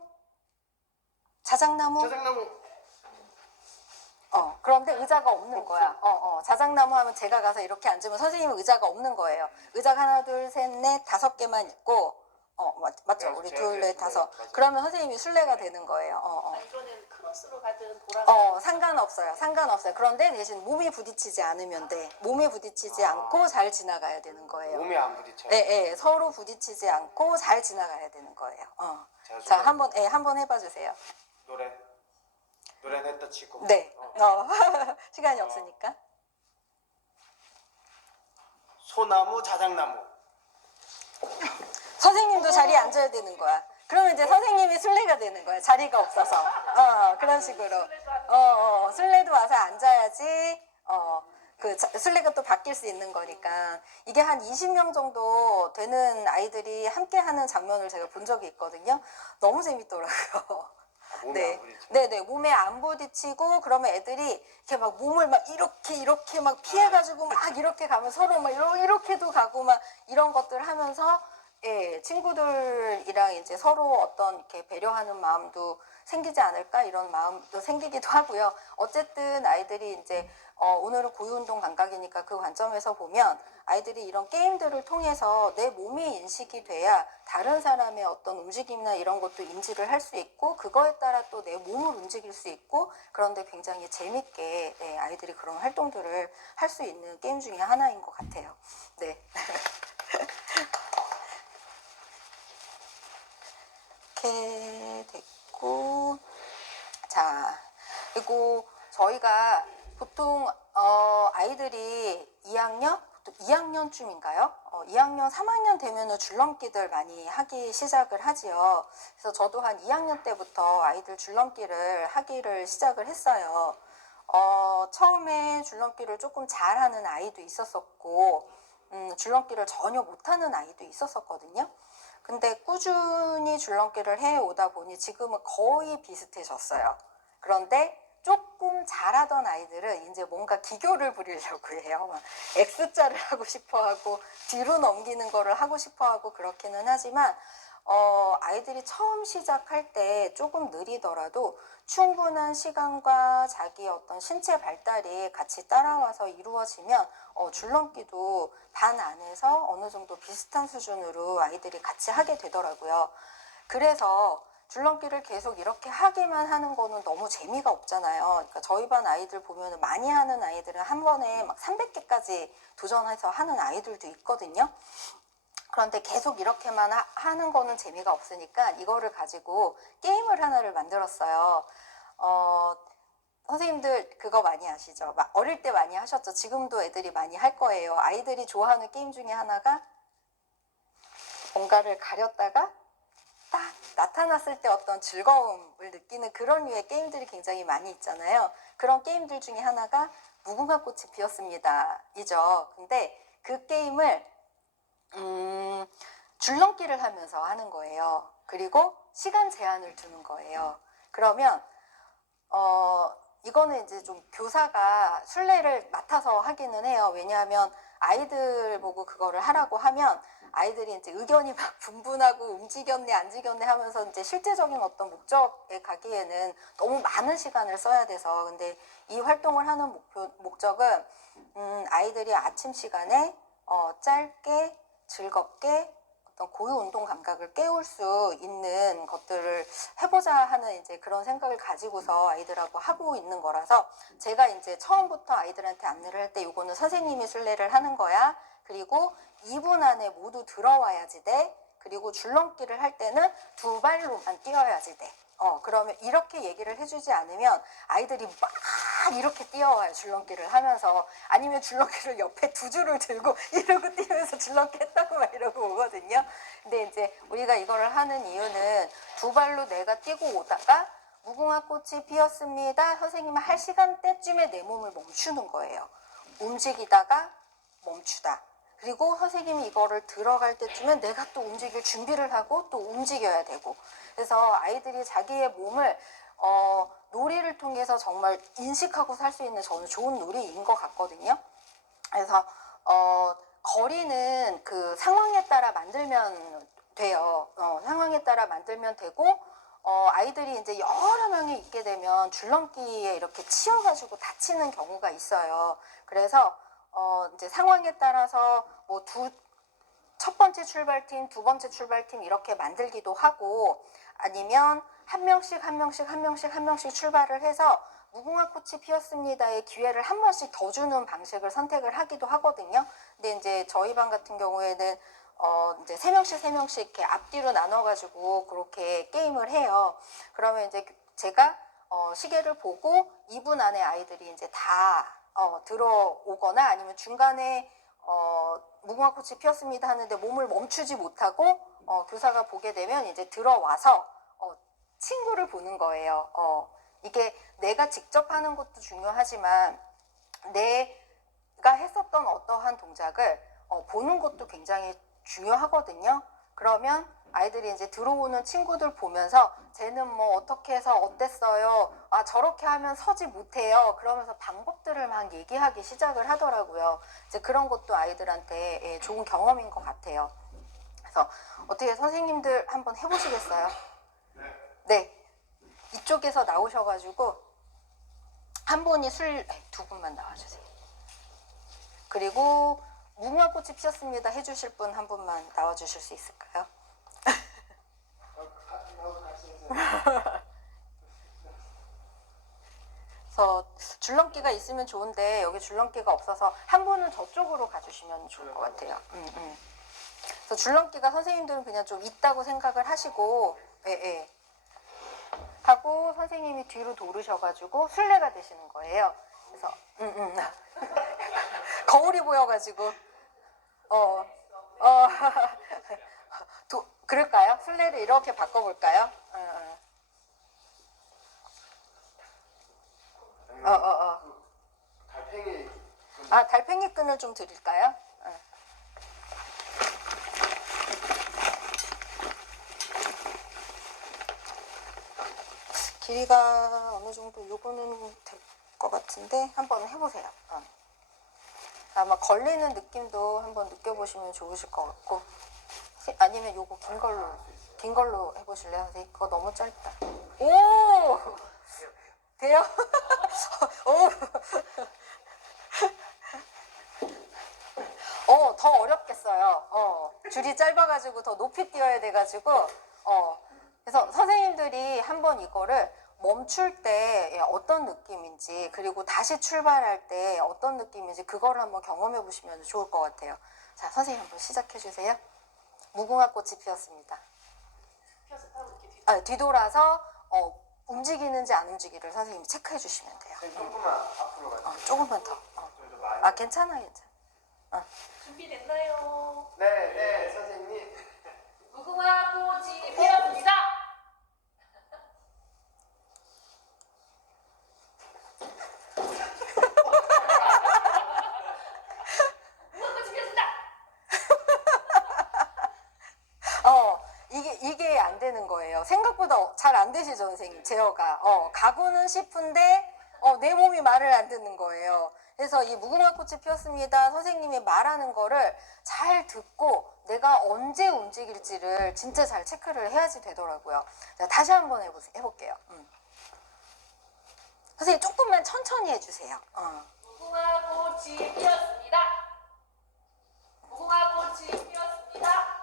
그런데 의자가 없는 거야. 자작나무 하면 제가 가서 이렇게 앉으면 선생님은 의자가 없는 거예요. 의자가 하나, 둘, 셋, 넷, 5개만 있고 맞죠? 우리 둘, 넷, 다섯. 그러면 선생님이 술래가 되는 거예요. 이거는 크로스로 가든 돌아가든 상관없어요. 그런데 대신 몸이 부딪히지 않으면 돼. 몸에 부딪히지 않고 잘 지나가야 되는 거예요. 몸이 안 부딪혀요. 네, 서로 부딪히지 않고 잘 지나가야 되는 거예요. 자, 한번 해봐 주세요. 노래는 했다 치고. 네. 시간이 없으니까. 소나무, 자작나무. 선생님도 자리에 앉아야 되는 거야. 그러면 이제 선생님이 술래가 되는 거야. 자리가 없어서. 그런 식으로. 술래도 와서 앉아야지. 술래가 또 바뀔 수 있는 거니까. 이게 한 20명 정도 되는 아이들이 함께 하는 장면을 제가 본 적이 있거든요. 너무 재밌더라고요. 네, 몸에 안 부딪히고 그러면 애들이 이렇게 막 몸을 막 이렇게 막 피해가지고 막 이렇게 가면 서로 막 이렇게도 가고 막 이런 것들 하면서 친구들이랑 이제 서로 어떤 이렇게 배려하는 마음도 생기지 않을까 이런 마음도 생기기도 하고요. 어쨌든 아이들이 이제 오늘은 고유운동 감각이니까 그 관점에서 보면 아이들이 이런 게임들을 통해서 내 몸이 인식이 돼야 다른 사람의 어떤 움직임이나 이런 것도 인지를 할 수 있고 그거에 따라 또 내 몸을 움직일 수 있고 그런데 굉장히 재밌게 아이들이 그런 활동들을 할 수 있는 게임 중에 하나인 것 같아요. 네. 이렇게 됐고 자 그리고 저희가 보통 아이들이 2학년쯤인가요? 2학년, 3학년 되면은 줄넘기들 많이 하기 시작을 하지요. 그래서 저도 한 2학년 때부터 아이들 줄넘기를 하기를 시작을 했어요. 처음에 줄넘기를 조금 잘하는 아이도 있었었고, 줄넘기를 전혀 못하는 아이도 있었었거든요. 근데 꾸준히 줄넘기를 해오다 보니 지금은 거의 비슷해졌어요. 그런데 조금 잘하던 아이들은 이제 뭔가 기교를 부리려고 해요. 막 X자를 하고 싶어 하고 뒤로 넘기는 거를 하고 싶어 하고 그렇기는 하지만 아이들이 처음 시작할 때 조금 느리더라도 충분한 시간과 자기의 어떤 신체 발달이 같이 따라와서 이루어지면 줄넘기도 반 안에서 어느 정도 비슷한 수준으로 아이들이 같이 하게 되더라고요. 그래서 줄넘기를 계속 이렇게 하기만 하는 거는 너무 재미가 없잖아요. 그러니까 저희 반 아이들 보면 많이 하는 아이들은 한 번에 막 300개까지 도전해서 하는 아이들도 있거든요. 그런데 계속 이렇게만 하는 거는 재미가 없으니까 이거를 가지고 게임을 하나를 만들었어요. 선생님들 그거 많이 아시죠? 막 어릴 때 많이 하셨죠? 지금도 애들이 많이 할 거예요. 아이들이 좋아하는 게임 중에 하나가 뭔가를 가렸다가 딱 나타났을 때 어떤 즐거움을 느끼는 그런 류의 게임들이 굉장히 많이 있잖아요. 그런 게임들 중에 하나가 무궁화 꽃이 피었습니다. 이죠. 근데 그 게임을 줄넘기를 하면서 하는 거예요. 그리고 시간 제한을 두는 거예요. 그러면 이거는 이제 좀 교사가 순례를 맡아서 하기는 해요. 왜냐하면 아이들 보고 그거를 하라고 하면 아이들이 이제 의견이 막 분분하고 움직였네 안 움직였네 하면서 이제 실제적인 어떤 목적에 가기에는 너무 많은 시간을 써야 돼서 근데 이 활동을 하는 목적은 아이들이 아침 시간에 짧게 즐겁게 어떤 고유 운동 감각을 깨울 수 있는 것들을 해보자 하는 이제 그런 생각을 가지고서 아이들하고 하고 있는 거라서 제가 이제 처음부터 아이들한테 안내를 할 때 이거는 선생님이 순례를 하는 거야. 그리고 2분 안에 모두 들어와야지 돼. 그리고 줄넘기를 할 때는 2발로만 뛰어야지 돼. 그러면 이렇게 얘기를 해주지 않으면 아이들이 막 이렇게 뛰어와요. 줄넘기를 하면서. 아니면 줄넘기를 옆에 2줄을 들고 이러고 뛰면서 줄넘기 했다고 막 이러고 오거든요. 근데 이제 우리가 이거를 하는 이유는 2발로 내가 뛰고 오다가 무궁화 꽃이 피었습니다. 선생님은 할 시간대쯤에 내 몸을 멈추는 거예요. 움직이다가 멈추다. 그리고 선생님이 이거를 들어갈 때쯤에 내가 또 움직일 준비를 하고 또 움직여야 되고. 그래서 아이들이 자기의 몸을 놀이를 통해서 정말 인식하고 살 수 있는 저는 좋은 놀이인 것 같거든요. 그래서 거리는 그 상황에 따라 만들면 돼요. 상황에 따라 만들면 되고 아이들이 이제 여러 명이 있게 되면 줄넘기에 이렇게 치여가지고 다치는 경우가 있어요. 그래서 이제 상황에 따라서 뭐 첫 번째 출발팀, 두 번째 출발팀 이렇게 만들기도 하고 아니면 한 명씩 출발을 해서 무궁화 꽃이 피었습니다의 기회를 한 번씩 더 주는 방식을 선택을 하기도 하거든요. 근데 이제 저희 반 같은 경우에는 이제 3명씩 이렇게 앞뒤로 나눠가지고 그렇게 게임을 해요. 그러면 이제 제가 시계를 보고 2분 안에 아이들이 이제 다 들어오거나 아니면 중간에 무궁화 꽃이 피었습니다 하는데 몸을 멈추지 못하고 교사가 보게 되면 이제 들어와서 친구를 보는 거예요. 이게 내가 직접 하는 것도 중요하지만 내가 했었던 어떠한 동작을 보는 것도 굉장히 중요하거든요. 그러면 아이들이 이제 들어오는 친구들 보면서 쟤는 뭐 어떻게 해서 어땠어요? 아 저렇게 하면 서지 못해요. 그러면서 방법들을 막 얘기하기 시작을 하더라고요. 이제 그런 것도 아이들한테 좋은 경험인 것 같아요. 그래서 어떻게 선생님들 한번 해보시겠어요? 네. 이쪽에서 나오셔가지고 한 분이 두 분만 나와주세요. 그리고 무궁화 꽃이 피었습니다 해주실 분 한 분만 나와주실 수 있을까요? 그래서 줄넘기가 있으면 좋은데 여기 줄넘기가 없어서 한 분은 저쪽으로 가주시면 좋을 것 같아요. 그래서 줄넘기가 선생님들은 그냥 좀 있다고 생각을 하시고 하고 선생님이 뒤로 돌으셔가지고 순례가 되시는 거예요. 그래서 거울이 보여가지고 어, 그럴까요? 술래를 이렇게 바꿔볼까요? 달팽이 아, 달팽이 끈을 좀 드릴까요? 길이가 어느 정도 요거는 될 것 같은데 한번 해보세요. 아마 걸리는 느낌도 한번 느껴보시면 좋으실 것 같고, 아니면 요거 긴 걸로 해보실래요? 선생님? 그거 너무 짧다. 오! 돼요? 오! 더 어렵겠어요. 줄이 짧아가지고 더 높이 뛰어야 돼가지고, 그래서 선생님들이 한번 이거를 멈출 때 어떤 느낌인지, 그리고 다시 출발할 때 어떤 느낌인지, 그거를 한번 경험해 보시면 좋을 것 같아요. 자, 선생님 한번 시작해 주세요. 무궁화 꽃이 피었습니다. 펴서 타고 이렇게 뒤로. 뒤돌아서, 움직이는지 안 움직이를 선생님이 체크해 주시면 돼요. 조금만 앞으로 가주세요. 조금만 더. 좀 많이. 괜찮아. 준비됐나요? 네, 선생님. 무궁화 꽃이 피었습니다. 무궁화 꽃이 피었습니다. 이게 안 되는 거예요. 생각보다 잘 안 되시죠, 선생님? 제어가. 가고는 싶은데, 내 몸이 말을 안 듣는 거예요. 그래서 이 무궁화 꽃이 피었습니다. 선생님이 말하는 거를 잘 듣고 내가 언제 움직일지를 진짜 잘 체크를 해야지 되더라고요. 자, 다시 한번 해볼게요. 선생님 조금만 천천히 해주세요. 무궁화 꽃이 피었습니다. 무궁화 꽃이 피었습니다.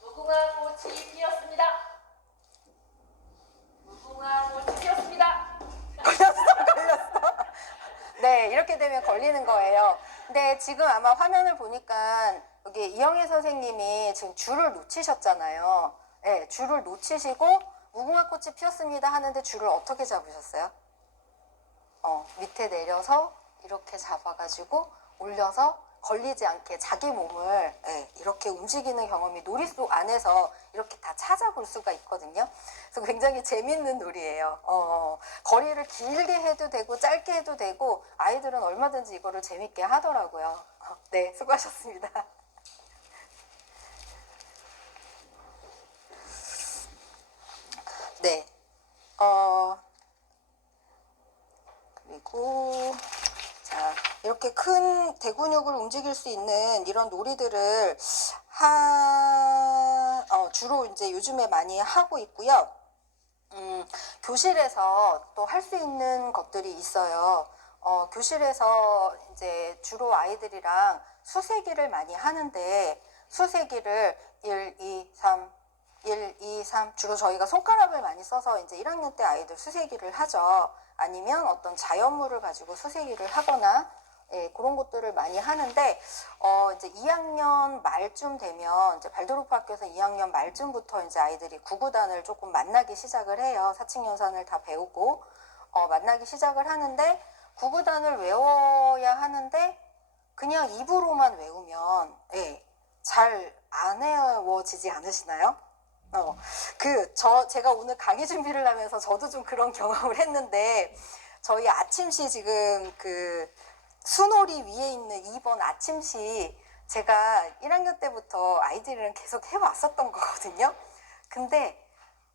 무궁화 꽃이 피었습니다. 무궁화 꽃이 피었습니다. 걸렸어. 네, 이렇게 되면 걸리는 거예요. 근데 지금 아마 화면을 보니까 여기 이영애 선생님이 지금 줄을 놓치셨잖아요. 네, 줄을 놓치시고 무궁화 꽃이 피었습니다 하는데 줄을 어떻게 잡으셨어요? 밑에 내려서 이렇게 잡아가지고 올려서 걸리지 않게 자기 몸을 이렇게 움직이는 경험이 놀이 속 안에서 이렇게 다 찾아볼 수가 있거든요. 그래서 굉장히 재밌는 놀이에요. 거리를 길게 해도 되고 짧게 해도 되고 아이들은 얼마든지 이거를 재밌게 하더라고요. 네, 수고하셨습니다. 네, 그리고 자, 이렇게 큰 대근육을 움직일 수 있는 이런 놀이들을 주로 이제 요즘에 많이 하고 있고요. 교실에서 또 할 수 있는 것들이 있어요. 교실에서 이제 주로 아이들이랑 수세기를 많이 하는데 수세기를 1, 2, 3, 1, 2, 3 주로 저희가 손가락을 많이 써서 이제 1학년 때 아이들 수세기를 하죠. 아니면 어떤 자연물을 가지고 수세기를 하거나 그런 것들을 많이 하는데 이제 2학년 말쯤 되면 이제 발도르프 학교에서 2학년 말쯤부터 이제 아이들이 구구단을 조금 만나기 시작을 해요. 사칙연산을 다 배우고 만나기 시작을 하는데 구구단을 외워야 하는데 그냥 입으로만 외우면 잘 안 외워지지 않으시나요? 제가 오늘 강의 준비를 하면서 저도 좀 그런 경험을 했는데, 저희 아침시 지금 수놀이 위에 있는 2번 아침시 제가 1학년 때부터 아이들이랑 계속 해왔었던 거거든요. 근데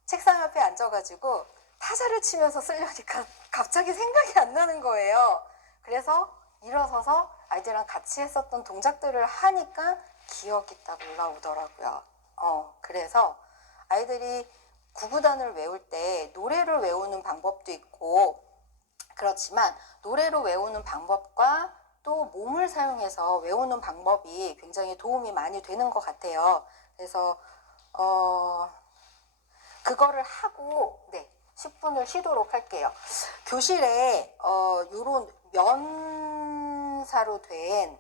책상 앞에 앉아가지고 타자를 치면서 쓰려니까 갑자기 생각이 안 나는 거예요. 그래서 일어서서 아이들이랑 같이 했었던 동작들을 하니까 기억이 딱 올라오더라고요. 그래서 아이들이 구구단을 외울 때 노래를 외우는 방법도 있고 그렇지만 노래로 외우는 방법과 또 몸을 사용해서 외우는 방법이 굉장히 도움이 많이 되는 것 같아요. 그래서 그거를 하고 10분을 쉬도록 할게요. 교실에 요런 면사로 된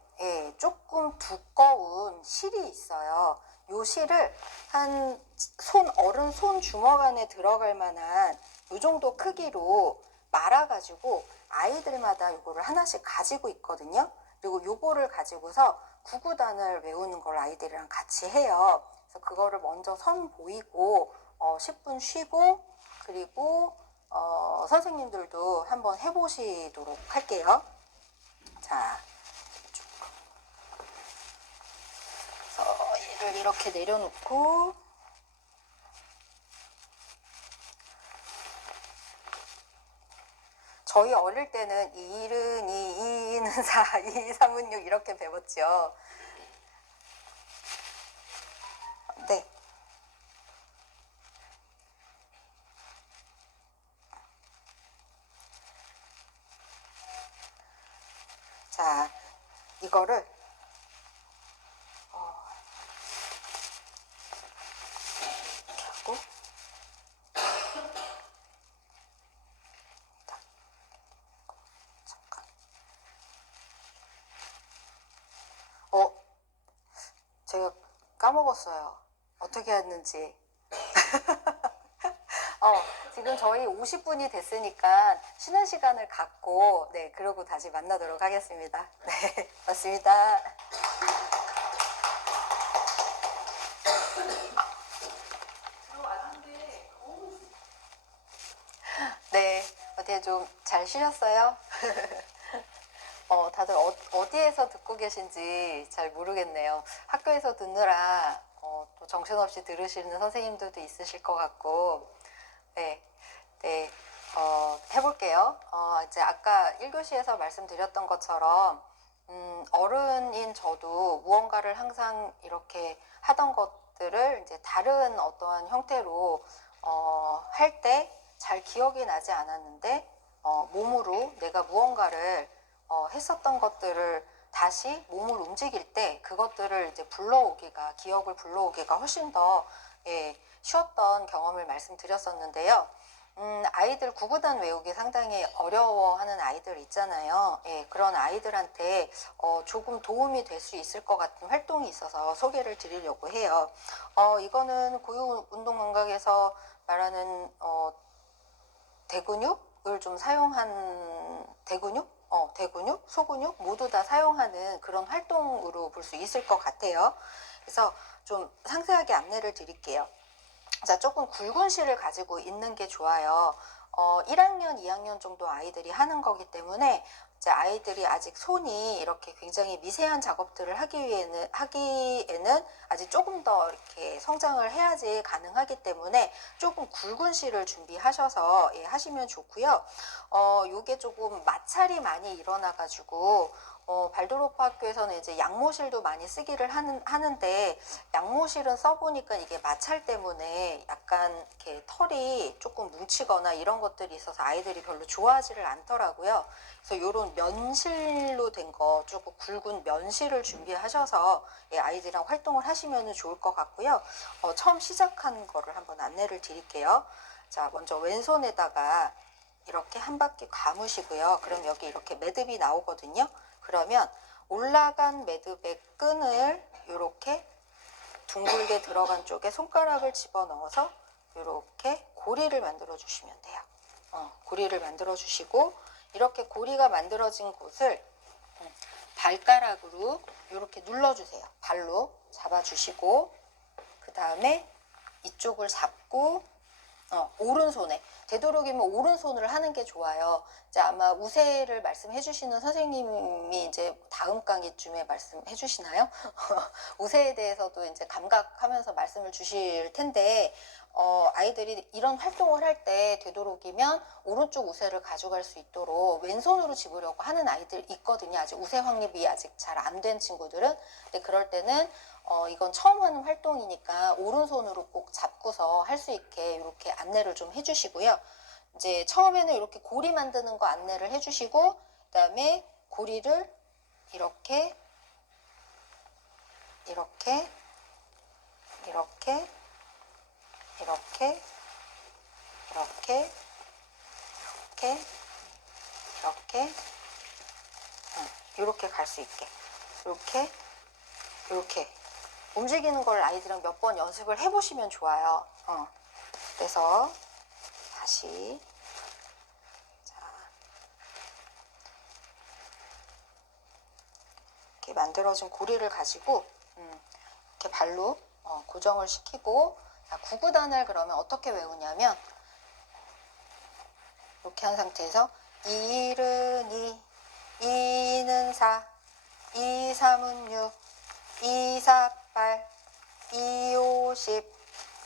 조금 두꺼운 실이 있어요. 요 실을 한 어른 손 주먹 안에 들어갈 만한 요 정도 크기로 말아가지고 아이들마다 요거를 하나씩 가지고 있거든요. 그리고 요거를 가지고서 구구단을 외우는 걸 아이들이랑 같이 해요. 그래서 그거를 먼저 선 보이고 10분 쉬고 그리고 선생님들도 한번 해보시도록 할게요. 자, 쭉. 그래서 얘를 이렇게 내려놓고 저희 어릴 때는 1은 2, 2는 4, 2, 3은 6 이렇게 배웠죠. 네. 자, 이거를 이렇게 하고 딱, 잠깐. 제가 까먹었어요. 어떻게 했는지. 지금 저희 50분이 됐으니까 쉬는 시간을 갖고 네, 그러고 다시 만나도록 하겠습니다. 네, 맞습니다. 네, 어떻게 좀 잘 쉬셨어요? 다들 어디에서 듣고 계신지 잘 모르겠네요. 학교에서 듣느라 또 정신없이 들으시는 선생님들도 있으실 것 같고, 네, 네, 해볼게요. 이제 아까 1교시에서 말씀드렸던 것처럼, 어른인 저도 무언가를 항상 이렇게 하던 것들을 이제 다른 어떠한 형태로, 할 때 잘 기억이 나지 않았는데, 몸으로 내가 무언가를 했었던 것들을 다시 몸을 움직일 때 그것들을 이제 기억을 불러오기가 훨씬 더 쉬웠던 경험을 말씀드렸었는데요. 아이들 구구단 외우기 상당히 어려워하는 아이들 있잖아요. 그런 아이들한테 조금 도움이 될 수 있을 것 같은 활동이 있어서 소개를 드리려고 해요. 이거는 고유 운동 감각에서 말하는 대근육을 좀 사용한 대근육, 소근육 모두 다 사용하는 그런 활동으로 볼 수 있을 것 같아요. 그래서 좀 상세하게 안내를 드릴게요. 자, 조금 굵은 실을 가지고 있는 게 좋아요. 1학년, 2학년 정도 아이들이 하는 거기 때문에 이제 아이들이 아직 손이 이렇게 굉장히 미세한 작업들을 하기에는 아직 조금 더 이렇게 성장을 해야지 가능하기 때문에 조금 굵은 실을 준비하셔서 하시면 좋고요. 요게 조금 마찰이 많이 일어나가지고 발도로파 학교에서는 이제 양모실도 많이 쓰기를 하는데 양모실은 써보니까 이게 마찰 때문에 약간 이렇게 털이 조금 뭉치거나 이런 것들이 있어서 아이들이 별로 좋아하지를 않더라고요. 그래서 이런 면실로 된 거 조금 굵은 면실을 준비하셔서 아이들이랑 활동을 하시면 좋을 것 같고요. 처음 시작하는 거를 한번 안내를 드릴게요. 자, 먼저 왼손에다가 이렇게 한 바퀴 감으시고요. 그럼 여기 이렇게 매듭이 나오거든요. 그러면 올라간 매듭의 끈을 이렇게 둥글게 들어간 쪽에 손가락을 집어넣어서 이렇게 고리를 만들어 주시면 돼요. 고리를 만들어 주시고 이렇게 고리가 만들어진 곳을 발가락으로 이렇게 눌러주세요. 발로 잡아주시고 그 다음에 이쪽을 잡고 오른손에 되도록이면 오른손을 하는 게 좋아요. 이제 아마 우세를 말씀해 주시는 선생님이 이제 다음 강의쯤에 말씀해 주시나요? 우세에 대해서도 이제 감각하면서 말씀을 주실 텐데 아이들이 이런 활동을 할 때 되도록이면 오른쪽 우세를 가져갈 수 있도록 왼손으로 집으려고 하는 아이들 있거든요. 아직 우세 확립이 아직 잘 안 된 친구들은. 근데 그럴 때는 이건 처음 하는 활동이니까 오른손으로 꼭 잡고서 할 수 있게 이렇게 안내를 좀 해주시고요. 이제 처음에는 이렇게 고리 만드는 거 안내를 해주시고 그다음에 고리를 이렇게 이렇게 이렇게 이렇게 이렇게 이렇게 이렇게 이렇게 갈 수 있게 이렇게 이렇게 움직이는 걸 아이들이랑 몇 번 연습을 해보시면 좋아요. 그래서 다시 자 이렇게 만들어진 고리를 가지고 이렇게 발로 고정을 시키고, 자, 구구단을 그러면 어떻게 외우냐면 이렇게 한 상태에서 1은 2, 2는 4, 2, 3은 6, 2, 4, 8, 2, 5, 10,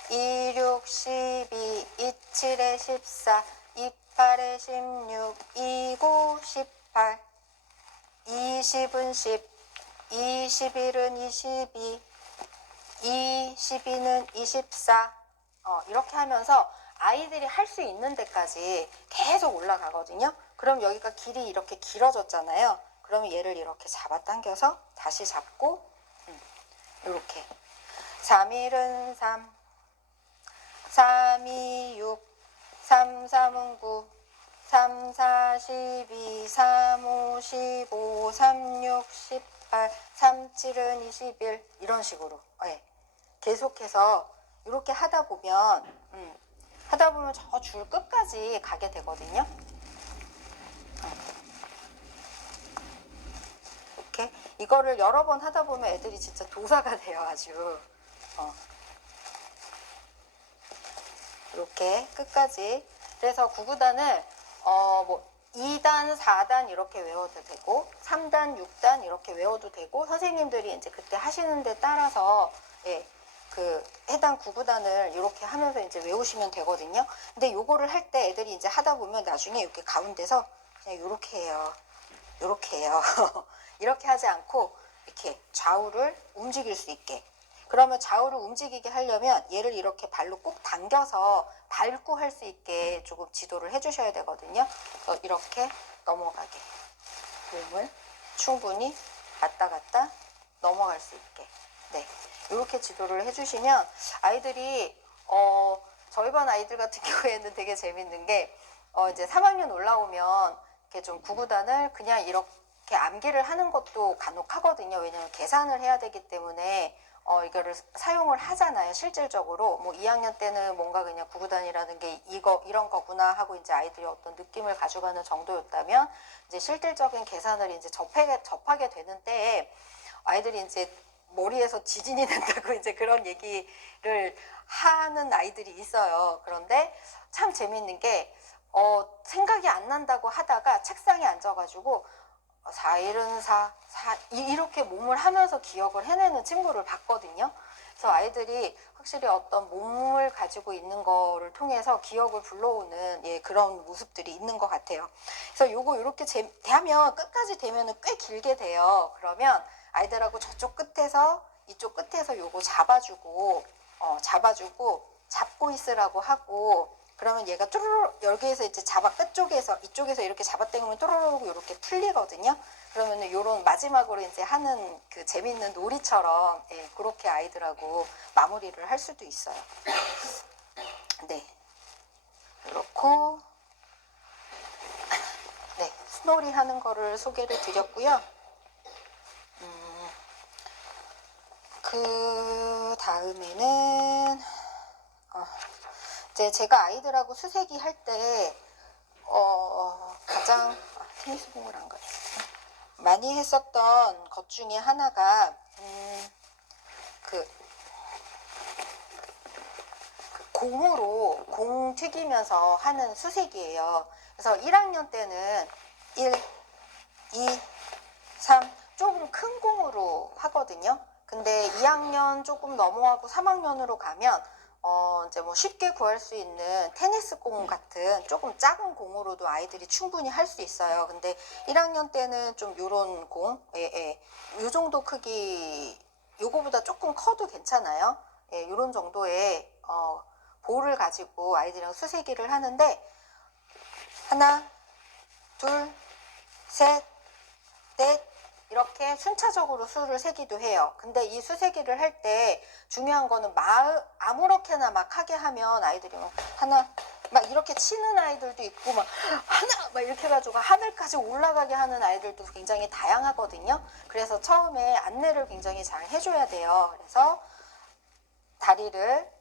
2, 6, 12, 2, 7에 14, 2, 8에 16, 2, 9, 18, 20은 10, 21은 22, 22는 24. 이렇게 하면서 아이들이 할 수 있는 데까지 계속 올라가거든요. 그럼 여기가 길이 이렇게 길어졌잖아요. 그러면 얘를 이렇게 잡아당겨서 다시 잡고 이렇게 3일은 3, 3이 6, 3, 3은 9, 3, 4, 12, 3, 5, 15, 3, 6, 18, 3, 7은 21 이런 식으로 계속해서 이렇게 하다 보면 저 줄 끝까지 가게 되거든요. 이렇게 이거를 여러 번 하다 보면 애들이 진짜 도사가 돼요. 아주 이렇게 끝까지. 그래서 구구단을 뭐 2단, 4단 이렇게 외워도 되고 3단, 6단 이렇게 외워도 되고, 선생님들이 이제 그때 하시는 데 따라서 그 해당 구구단을 이렇게 하면서 이제 외우시면 되거든요. 근데 요거를 할 때 애들이 이제 하다 보면 나중에 이렇게 가운데서 그냥 요렇게 해요. 요렇게 해요. 이렇게 하지 않고 이렇게 좌우를 움직일 수 있게. 그러면 좌우를 움직이게 하려면 얘를 이렇게 발로 꼭 당겨서 밟고 할 수 있게 조금 지도를 해주셔야 되거든요. 그래서 이렇게 넘어가게. 몸을 충분히 왔다 갔다 넘어갈 수 있게. 네. 이렇게 지도를 해주시면 아이들이 저희 반 아이들 같은 경우에는 되게 재밌는 게 이제 3학년 올라오면 이렇게 좀 구구단을 그냥 이렇게 암기를 하는 것도 간혹 하거든요. 왜냐하면 계산을 해야 되기 때문에 이거를 사용을 하잖아요. 실질적으로 뭐 2학년 때는 뭔가 그냥 구구단이라는 게 이런 거구나 하고 이제 아이들이 어떤 느낌을 가져가는 정도였다면, 이제 실질적인 계산을 이제 접하게 되는 때에 아이들이 이제 머리에서 지진이 된다고 이제 그런 얘기를 하는 아이들이 있어요. 그런데 참 재밌는 게 생각이 안 난다고 하다가 책상에 앉아가지고 4일은 4, 이렇게 몸을 하면서 기억을 해내는 친구를 봤거든요. 그래서 아이들이 확실히 어떤 몸을 가지고 있는 거를 통해서 기억을 불러오는 그런 모습들이 있는 것 같아요. 그래서 요거 이렇게 하면 끝까지 되면은 꽤 길게 돼요. 그러면 아이들하고 저쪽 끝에서 이쪽 끝에서 요거 잡아주고 잡고 있으라고 하고, 그러면 얘가 뚜루룩 여기에서 이제 끝쪽에서 이쪽에서 이렇게 잡아당기면 뚜루룩 이렇게 풀리거든요. 그러면은 요런 마지막으로 이제 하는 그 재밌는 놀이처럼 그렇게 아이들하고 마무리를 할 수도 있어요. 네. 그렇고 네, 수놀이 하는 거를 소개를 드렸고요. 그 다음에는 이제 제가 아이들하고 수세기 할 때 가장 테니스공을 안 가요. 많이 했었던 것 중에 하나가 그 공으로 공 튀기면서 하는 수세기예요. 그래서 1학년 때는 1, 2, 3 조금 큰 공으로 하거든요. 근데 2학년 조금 넘어가고 3학년으로 가면 이제 뭐 쉽게 구할 수 있는 테니스 공 같은 조금 작은 공으로도 아이들이 충분히 할 수 있어요. 근데 1학년 때는 좀 요런 공, 요 정도 크기, 요거보다 조금 커도 괜찮아요. 요런 정도의 볼을 가지고 아이들이랑 수세기를 하는데, 하나, 둘, 셋, 넷, 이렇게 순차적으로 수를 세기도 해요. 근데 이 수세기를 할 때 중요한 거는 아무렇게나 막 하게 하면 아이들이 하나 막 이렇게 치는 아이들도 있고 막 하나 막 이렇게 해가지고 하늘까지 올라가게 하는 아이들도 굉장히 다양하거든요. 그래서 처음에 안내를 굉장히 잘 해줘야 돼요. 그래서 다리를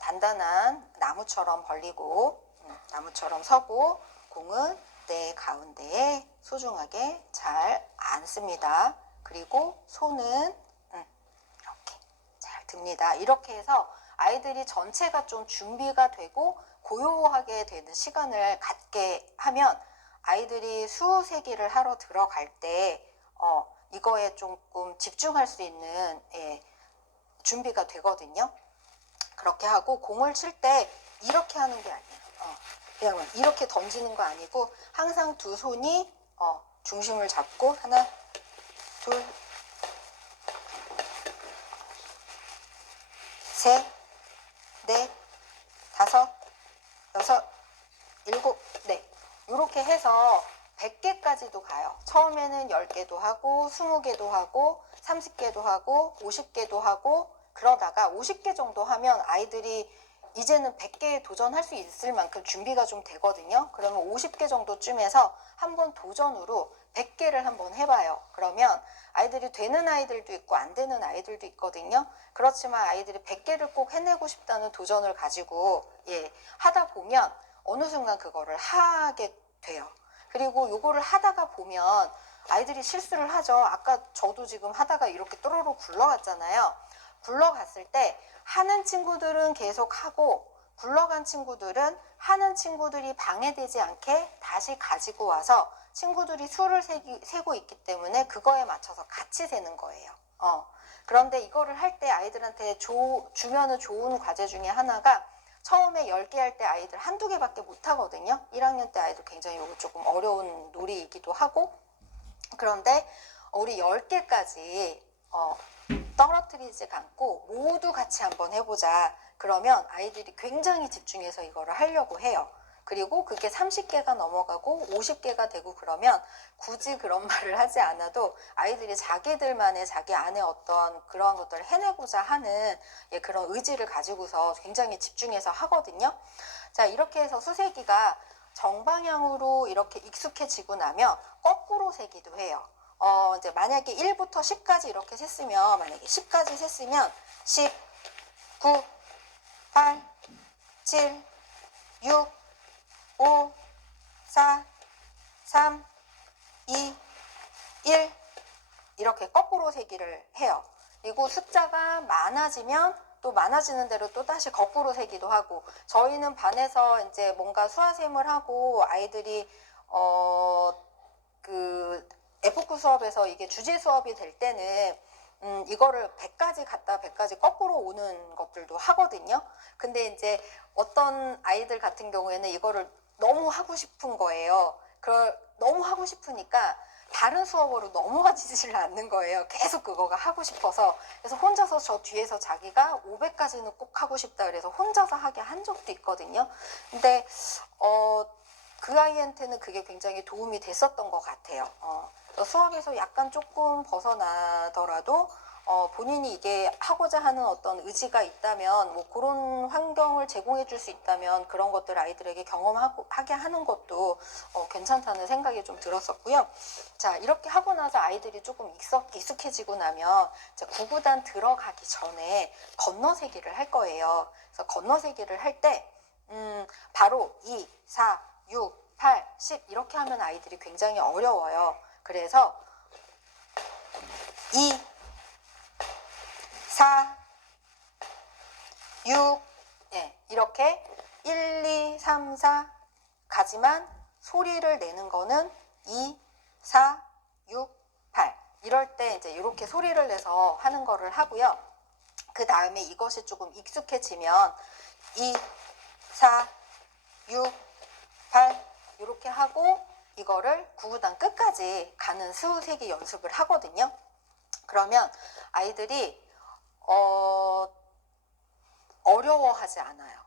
단단한 나무처럼 벌리고 나무처럼 서고, 공은 네, 가운데에 소중하게 잘 앉습니다. 그리고 손은 이렇게 잘 듭니다. 이렇게 해서 아이들이 전체가 좀 준비가 되고 고요하게 되는 시간을 갖게 하면 아이들이 수세기를 하러 들어갈 때 이거에 조금 집중할 수 있는 준비가 되거든요. 그렇게 하고 공을 칠 때 이렇게 하는 게 아니에요. 그냥 이렇게 던지는 거 아니고 항상 두 손이 중심을 잡고 하나, 둘, 셋, 넷, 다섯, 여섯, 일곱, 네. 이렇게 해서 100개까지도 가요. 처음에는 10개도 하고 20개도 하고 30개도 하고 50개도 하고 그러다가 50개 정도 하면 아이들이 이제는 100개에 도전할 수 있을 만큼 준비가 좀 되거든요. 그러면 50개 정도쯤에서 한번 도전으로 100개를 한번 해봐요. 그러면 아이들이 되는 아이들도 있고 안 되는 아이들도 있거든요. 그렇지만 아이들이 100개를 꼭 해내고 싶다는 도전을 가지고 하다 보면 어느 순간 그거를 하게 돼요. 그리고 요거를 하다가 보면 아이들이 실수를 하죠. 아까 저도 지금 하다가 이렇게 또로록 굴러갔잖아요. 굴러갔을 때 하는 친구들은 계속 하고 굴러간 친구들은 하는 친구들이 방해되지 않게 다시 가지고 와서 친구들이 수를 세고 있기 때문에 그거에 맞춰서 같이 세는 거예요. 그런데 이거를 할 때 아이들한테 주면은 좋은 과제 중에 하나가 처음에 10개 할 때 아이들 한두 개밖에 못 하거든요. 1학년 때 아이들 굉장히 이거 조금 어려운 놀이이기도 하고 그런데 우리 10개까지 떨어뜨리지 않고 모두 같이 한번 해보자. 그러면 아이들이 굉장히 집중해서 이거를 하려고 해요. 그리고 그게 30개가 넘어가고 50개가 되고 그러면 굳이 그런 말을 하지 않아도 아이들이 자기들만의 자기 안에 어떤 그러한 것들을 해내고자 하는 그런 의지를 가지고서 굉장히 집중해서 하거든요. 자, 이렇게 해서 수세기가 정방향으로 이렇게 익숙해지고 나면 거꾸로 세기도 해요. 이제 만약에 1부터 10까지 이렇게 셌으면 만약에 10까지 셌으면 10, 9, 8, 7, 6, 5, 4, 3, 2, 1 이렇게 거꾸로 세기를 해요. 그리고 숫자가 많아지면 또 많아지는 대로 또 다시 거꾸로 세기도 하고 저희는 반에서 이제 뭔가 수화샘을 하고 아이들이 F9 수업에서 이게 주제 수업이 될 때는 이거를 100까지 갔다 100까지 거꾸로 오는 것들도 하거든요. 근데 이제 어떤 아이들 같은 경우에는 이거를 너무 하고 싶은 거예요. 너무 하고 싶으니까 다른 수업으로 넘어가지질 않는 거예요. 계속 그거가 하고 싶어서. 그래서 혼자서 저 뒤에서 자기가 500까지는 꼭 하고 싶다 그래서 혼자서 하게 한 적도 있거든요. 근데 그 아이한테는 그게 굉장히 도움이 됐었던 것 같아요. 수업에서 약간 조금 벗어나더라도 본인이 이게 하고자 하는 어떤 의지가 있다면 뭐 그런 환경을 제공해 줄 수 있다면 그런 것들 아이들에게 경험하게 하는 것도 괜찮다는 생각이 좀 들었었고요. 자, 이렇게 하고 나서 아이들이 조금 익숙해지고 나면 이제 구구단 들어가기 전에 건너세기를 할 거예요. 그래서 건너세기를 할 때 바로 2, 4, 6, 8, 10 이렇게 하면 아이들이 굉장히 어려워요. 그래서 2, 4, 6 이렇게 1, 2, 3, 4 가지만 소리를 내는 거는 2, 4, 6, 8 이럴 때 이제 이렇게 소리를 내서 하는 거를 하고요. 그 다음에 이것이 조금 익숙해지면 2, 4, 6, 8 이렇게 하고 이거를 구구단 끝까지 가는 수세기 연습을 하거든요. 그러면 아이들이 어려워하지 않아요.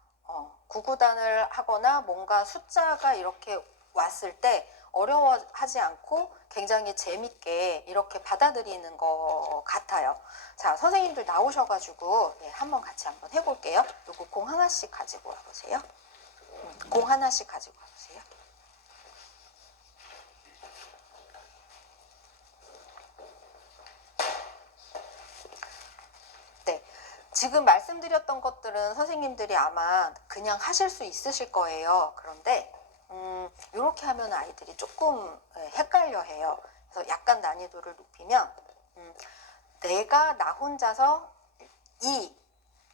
구구단을 하거나 뭔가 숫자가 이렇게 왔을 때 어려워하지 않고 굉장히 재밌게 이렇게 받아들이는 것 같아요. 자, 선생님들 나오셔가지고 한번 같이 한번 해볼게요. 요거 공 하나씩 가지고 와보세요. 공 하나씩 가지고 와보세요. 네, 지금 말씀드렸던 것들은 선생님들이 아마 그냥 하실 수 있으실 거예요. 그런데 이렇게 이렇게 하면 아이들이 조금 헷갈려 해요. 그래서 약간 난이도를 높이면 내가 나 혼자서 2,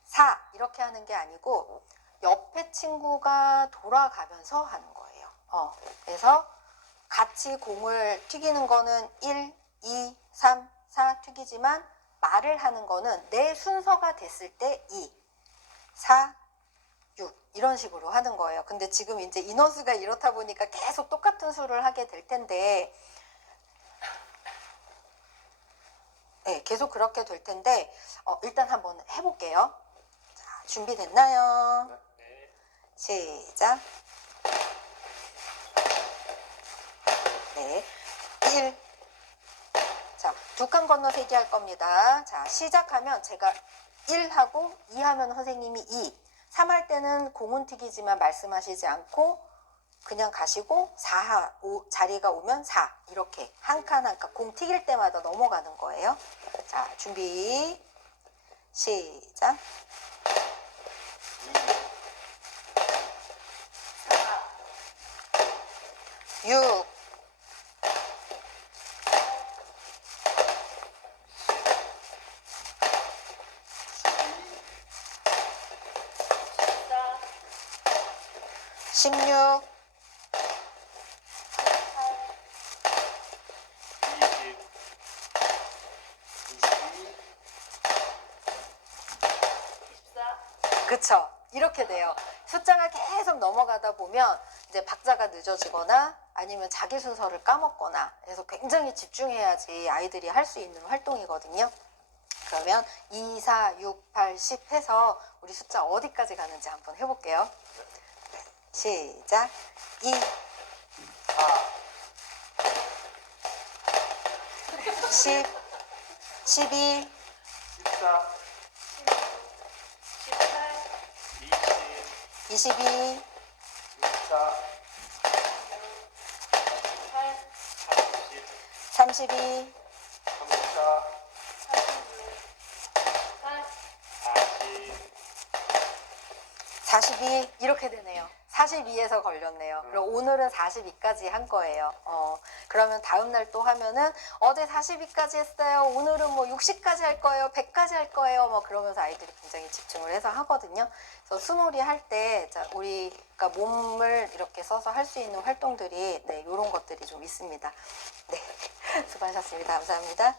4 이렇게 하는 게 아니고 옆에 친구가 돌아가면서 하는 거예요. 그래서 같이 공을 튀기는 거는 1, 2, 3, 4 튀기지만 말을 하는 거는 내 순서가 됐을 때 2, 4, 6 이런 식으로 하는 거예요. 근데 지금 이제 인원수가 이렇다 보니까 계속 똑같은 수를 하게 될 텐데 네, 계속 그렇게 될 텐데 일단 한번 해볼게요. 자, 준비됐나요? 네. 시작. 네, 1. 자, 두 칸 건너세기 할 겁니다. 자, 시작하면 제가 1 하고 2 하면 선생님이 2, 3 할 때는 공은 튀기지만 말씀하시지 않고 그냥 가시고 4, 5 자리가 오면 4 이렇게 한 칸 한 칸 공 튀길 때마다 넘어가는 거예요. 자, 준비 시작. 6, 16, 24, 그쵸? 이렇게 돼요. 숫자가 계속 넘어가다 보면 이제 박자가 늦어지거나 아니면 자기 순서를 까먹거나 해서 굉장히 집중해야지 아이들이 할 수 있는 활동이거든요. 그러면 2, 4, 6, 8, 10 해서 우리 숫자 어디까지 가는지 한번 해볼게요. 시작. 2, 10, 11, 14, 18, 20, 22, 24, 8, 30, 32, 34, 36, 8, 42 이렇게 되네요. 42에서 걸렸네요. 그럼 오늘은 42까지 한 거예요. 그러면 다음 날 또 하면은 어제 42까지 했어요. 오늘은 뭐 60까지 할 거예요. 100까지 할 거예요. 뭐 그러면서 아이들이 굉장히 집중을 해서 하거든요. 그래서 수놀이 할 때 우리가 몸을 이렇게 써서 할 수 있는 활동들이 네, 이런 것들이 좀 있습니다. 네, 수고하셨습니다. 감사합니다.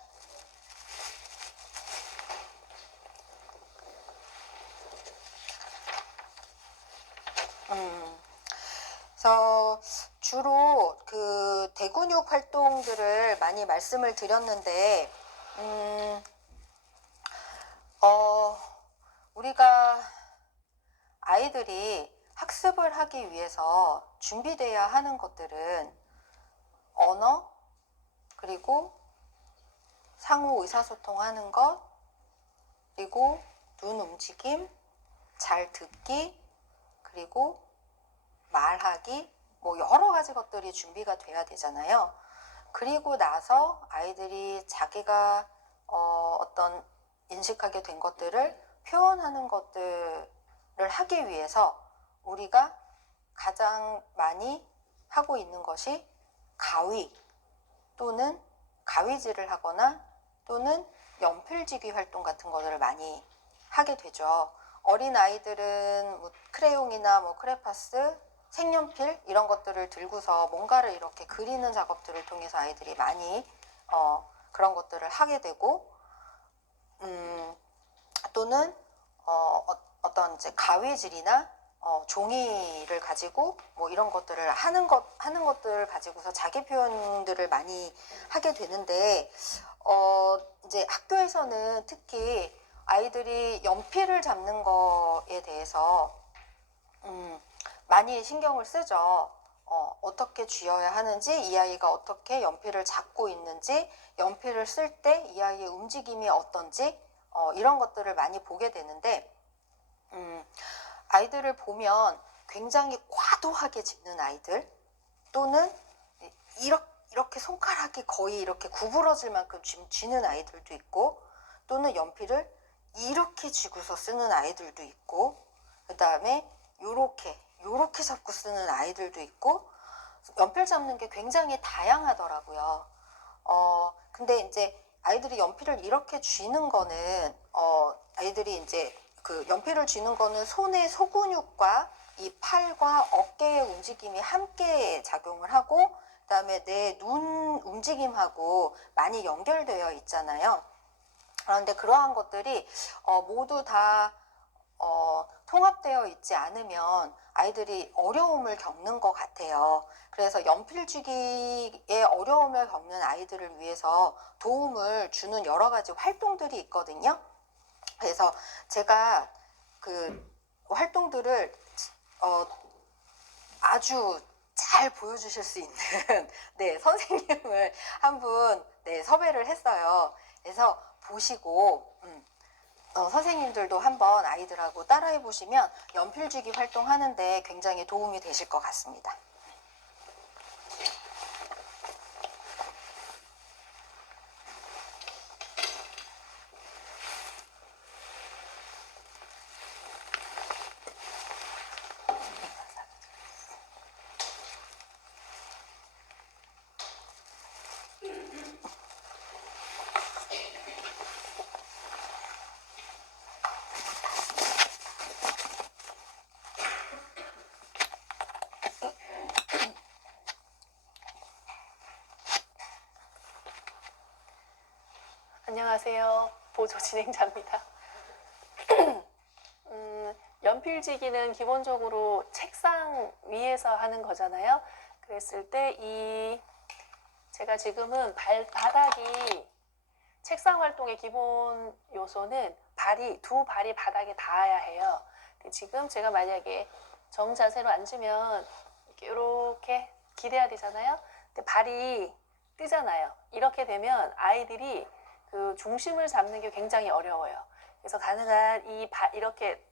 그래서 주로 그 대근육 활동들을 많이 말씀을 드렸는데, 우리가 아이들이 학습을 하기 위해서 준비돼야 하는 것들은 언어, 그리고 상호 의사소통하는 것, 그리고 눈 움직임, 잘 듣기, 그리고 말하기, 뭐 여러 가지 것들이 준비가 돼야 되잖아요. 그리고 나서 아이들이 자기가 어떤 인식하게 된 것들을 표현하는 것들을 하기 위해서 우리가 가장 많이 하고 있는 것이 가위 또는 가위질을 하거나 또는 연필지기 활동 같은 것들을 많이 하게 되죠. 어린 아이들은 뭐 크레용이나 뭐 크레파스, 색연필 이런 것들을 들고서 뭔가를 이렇게 그리는 작업들을 통해서 아이들이 많이 그런 것들을 하게 되고 또는 어떤 이제 가위질이나 종이를 가지고 뭐 이런 것들을 하는 것들을 가지고서 자기 표현들을 많이 하게 되는데 이제 학교에서는 특히 아이들이 연필을 잡는 거에 대해서 많이 신경을 쓰죠. 어떻게 쥐어야 하는지, 이 아이가 어떻게 연필을 잡고 있는지, 연필을 쓸 때 이 아이의 움직임이 어떤지 이런 것들을 많이 보게 되는데 아이들을 보면 굉장히 과도하게 짚는 아이들 또는 이렇게 손가락이 거의 이렇게 구부러질 만큼 쥐는 아이들도 있고 또는 연필을 이렇게 쥐고서 쓰는 아이들도 있고 그 다음에 요렇게 잡고 쓰는 아이들도 있고 연필 잡는 게 굉장히 다양하더라고요. 근데 이제 아이들이 연필을 이렇게 쥐는 거는, 아이들이 이제 그 연필을 쥐는 거는 손의 소근육과 이 팔과 어깨의 움직임이 함께 작용을 하고, 그다음에 내 눈 움직임하고 많이 연결되어 있잖아요. 그런데 그러한 것들이 모두 다 통합되어 있지 않으면 아이들이 어려움을 겪는 것 같아요. 그래서 연필쥐기에 어려움을 겪는 아이들을 위해서 도움을 주는 여러 가지 활동들이 있거든요. 그래서 제가 그 활동들을 아주 잘 보여주실 수 있는 네, 선생님을 한 분 섭외를 했어요. 그래서 보시고 선생님들도 한번 아이들하고 따라해 보시면 연필쥐기 활동하는데 굉장히 도움이 되실 것 같습니다. 안녕하세요. 보조 진행자입니다. 연필쥐기는 기본적으로 책상 위에서 하는 거잖아요. 그랬을 때 제가 지금은 발바닥이 책상 활동의 기본 요소는 두 발이 바닥에 닿아야 해요. 근데 지금 제가 만약에 정자세로 앉으면 이렇게 기대야 되잖아요. 근데 발이 뜨잖아요. 이렇게 되면 아이들이 그 중심을 잡는 게 굉장히 어려워요. 그래서 가능한 이렇게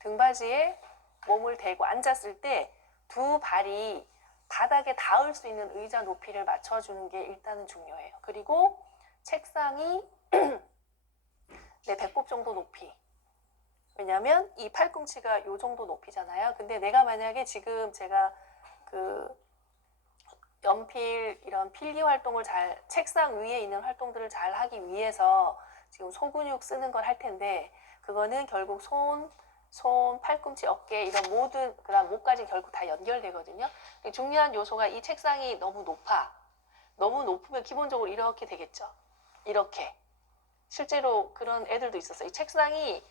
등받이에 몸을 대고 앉았을 때 두 발이 바닥에 닿을 수 있는 의자 높이를 맞춰주는 게 일단은 중요해요. 그리고 책상이 내 배꼽 정도 높이. 왜냐면 이 팔꿈치가 이 정도 높이잖아요. 근데 내가 만약에 지금 제가 그 연필 이런 필기 활동을 책상 위에 있는 활동들을 잘 하기 위해서 지금 소근육 쓰는 걸 할 텐데, 그거는 결국 손, 팔꿈치, 어깨 이런 모든, 그다음 목까지 결국 다 연결되거든요. 중요한 요소가 이 책상이 너무 높아. 너무 높으면 기본적으로 이렇게 되겠죠. 이렇게. 실제로 그런 애들도 있었어요. 이 책상이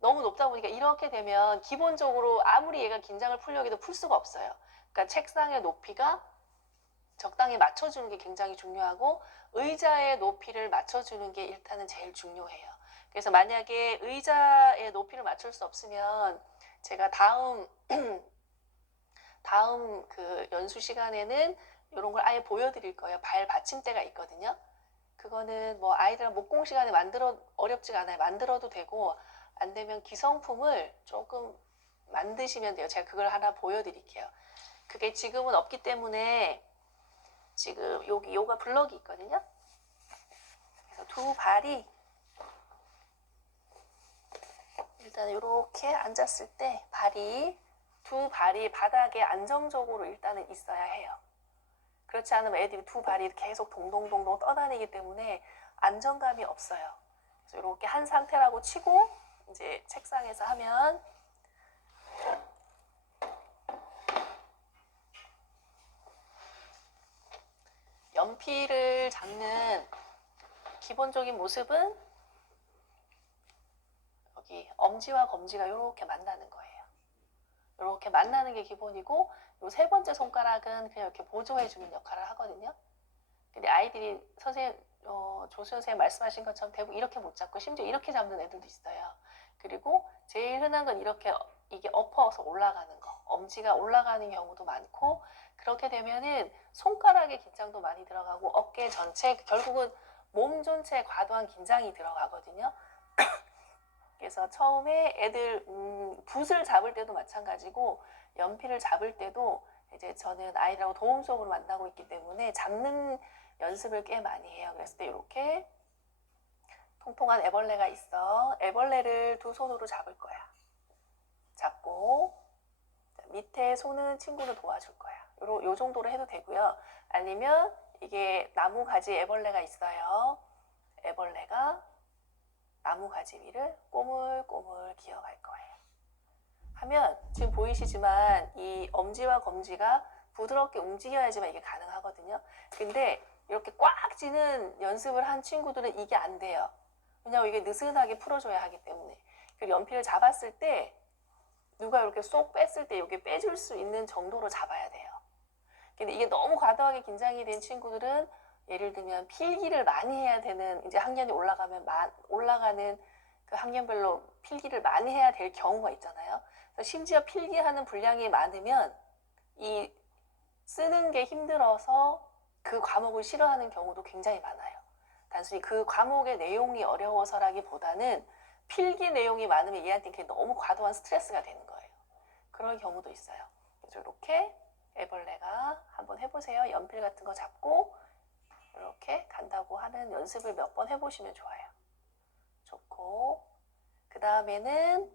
너무 높다 보니까 이렇게 되면 기본적으로 아무리 얘가 긴장을 풀려고 해도 풀 수가 없어요. 그러니까 책상의 높이가 적당히 맞춰주는 게 굉장히 중요하고, 의자의 높이를 맞춰주는 게 일단은 제일 중요해요. 그래서 만약에 의자의 높이를 맞출 수 없으면 제가 다음 그 연수 시간에는 이런 걸 아예 보여드릴 거예요. 발 받침대가 있거든요. 그거는 뭐 아이들 목공 시간에 어렵지가 않아요. 만들어도 되고, 안 되면 기성품을 조금 만드시면 돼요. 제가 그걸 하나 보여드릴게요. 그게 지금은 없기 때문에 지금 여기 요가 블럭이 있거든요. 그래서 두 발이 일단 이렇게 앉았을 때 두 발이 바닥에 안정적으로 일단은 있어야 해요. 그렇지 않으면 애들이 두 발이 계속 동동동동 떠다니기 때문에 안정감이 없어요. 그래서 이렇게 한 상태라고 치고 이제 책상에서 하면 연필을 잡는 기본적인 모습은 여기 엄지와 검지가 이렇게 만나는 거예요. 이렇게 만나는 게 기본이고, 요 세 번째 손가락은 그냥 이렇게 보조해주는 역할을 하거든요. 근데 아이들이 조수 선생님 말씀하신 것처럼 대부분 이렇게 못 잡고 심지어 이렇게 잡는 애들도 있어요. 그리고 제일 흔한 건 이게 엎어서 올라가는 거, 엄지가 올라가는 경우도 많고, 그렇게 되면은 손가락에 긴장도 많이 들어가고 어깨 전체, 결국은 몸 전체에 과도한 긴장이 들어가거든요. 그래서 처음에 애들 붓을 잡을 때도 마찬가지고 연필을 잡을 때도 이제 저는 아이들하고 도움 수업으로 만나고 있기 때문에 잡는 연습을 꽤 많이 해요. 그랬을 때 이렇게 통통한 애벌레가 있어. 애벌레를 두 손으로 잡을 거야. 잡고 밑에 손은 친구를 도와줄 거야. 요 정도로 해도 되고요. 아니면 이게 나무 가지 애벌레가 있어요. 애벌레가 나무 가지 위를 꼬물꼬물 기어갈 거예요. 하면 지금 보이시지만 이 엄지와 검지가 부드럽게 움직여야지만 이게 가능하거든요. 근데 이렇게 꽉 쥐는 연습을 한 친구들은 이게 안 돼요. 왜냐하면 이게 느슨하게 풀어줘야 하기 때문에. 그리고 연필을 잡았을 때 누가 이렇게 쏙 뺐을 때 이게 빼줄 수 있는 정도로 잡아야 돼요. 근데 이게 너무 과도하게 긴장이 된 친구들은 예를 들면 필기를 많이 해야 되는, 이제 학년이 올라가는 그 학년별로 필기를 많이 해야 될 경우가 있잖아요. 그래서 심지어 필기하는 분량이 많으면 이 쓰는 게 힘들어서 그 과목을 싫어하는 경우도 굉장히 많아요. 단순히 그 과목의 내용이 어려워서라기보다는 필기 내용이 많으면 얘한테 그게 너무 과도한 스트레스가 되는 거예요. 그런 경우도 있어요. 그래서 이렇게 애벌레가 한번 해보세요. 연필 같은 거 잡고 이렇게 간다고 하는 연습을 몇 번 해보시면 좋아요. 좋고, 그 다음에는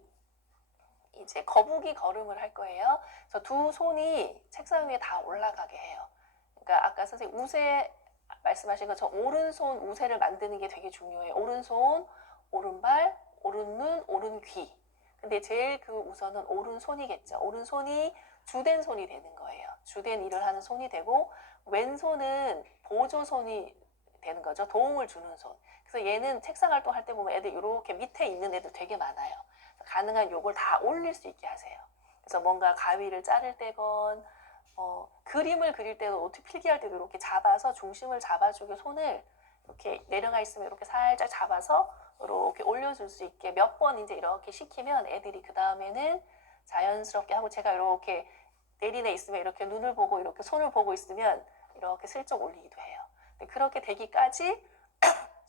이제 거북이 걸음을 할 거예요. 그래서 두 손이 책상 위에 다 올라가게 해요. 그러니까 아까 선생님 우세 말씀하신 것처럼 오른손 우세를 만드는 게 되게 중요해요. 오른손, 오른발, 오른눈, 오른귀. 근데 제일 그 우선은 오른손이겠죠. 오른손이 주된 손이 되는 거예요. 주된 일을 하는 손이 되고, 왼손은 보조손이 되는 거죠. 도움을 주는 손. 그래서 얘는 책상 활동할 때 보면 애들 이렇게 밑에 있는 애들 되게 많아요. 가능한 요걸 다 올릴 수 있게 하세요. 그래서 뭔가 가위를 자를 때건 그림을 그릴 때도 어떻게 필기할 때도 이렇게 잡아서 중심을 잡아주게 손을 이렇게 내려가 있으면 이렇게 살짝 잡아서 이렇게 올려줄 수 있게 몇 번 이제 이렇게 시키면 애들이 그 다음에는 자연스럽게 하고, 제가 이렇게 내리내 있으면 이렇게 눈을 보고 이렇게 손을 보고 있으면 이렇게 슬쩍 올리기도 해요. 근데 그렇게 되기까지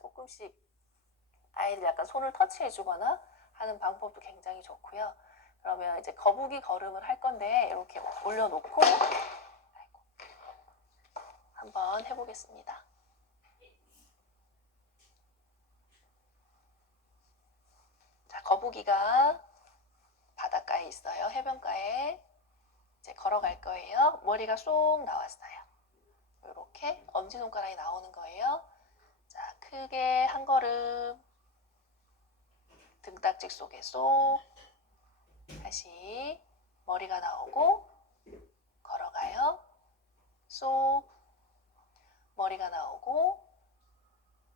조금씩 아이들 약간 손을 터치해 주거나 하는 방법도 굉장히 좋고요. 그러면 이제 거북이 걸음을 할 건데 이렇게 올려놓고 한번 해보겠습니다. 자, 거북이가 바닷가에 있어요. 해변가에 이제 걸어갈 거예요. 머리가 쏙 나왔어요. 이렇게 엄지손가락이 나오는 거예요. 자, 크게 한 걸음, 등딱지 속에 쏙, 다시 머리가 나오고 걸어가요. 쏙, 머리가 나오고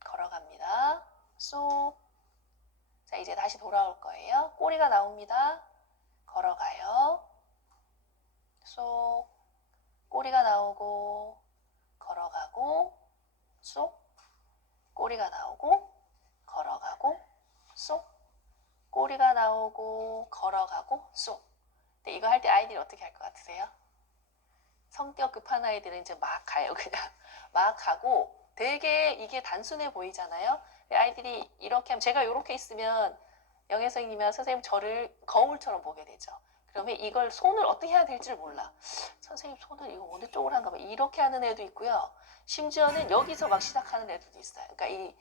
걸어갑니다. 쏙. 자, 이제 다시 돌아올 거예요. 꼬리가 나옵니다. 걸어가요. 쏙. 꼬리가 나오고 걸어가고 쏙. 꼬리가 나오고 걸어가고 쏙. 꼬리가 나오고 걸어가고 쏙. 근데 이거 할 때 아이들이 어떻게 할 것 같으세요? 성격 급한 아이들은 이제 막 가요. 그냥 막 가고 되게 이게 단순해 보이잖아요. 아이들이 이렇게 하면, 제가 이렇게 있으면 영애 선생님이나 선생님 저를 거울처럼 보게 되죠. 그러면 이걸 손을 어떻게 해야 될지를 몰라. 선생님 손을 이거 어느 쪽으로 한가 봐. 이렇게 하는 애도 있고요. 심지어는 여기서 막 시작하는 애들도 있어요. 그러니까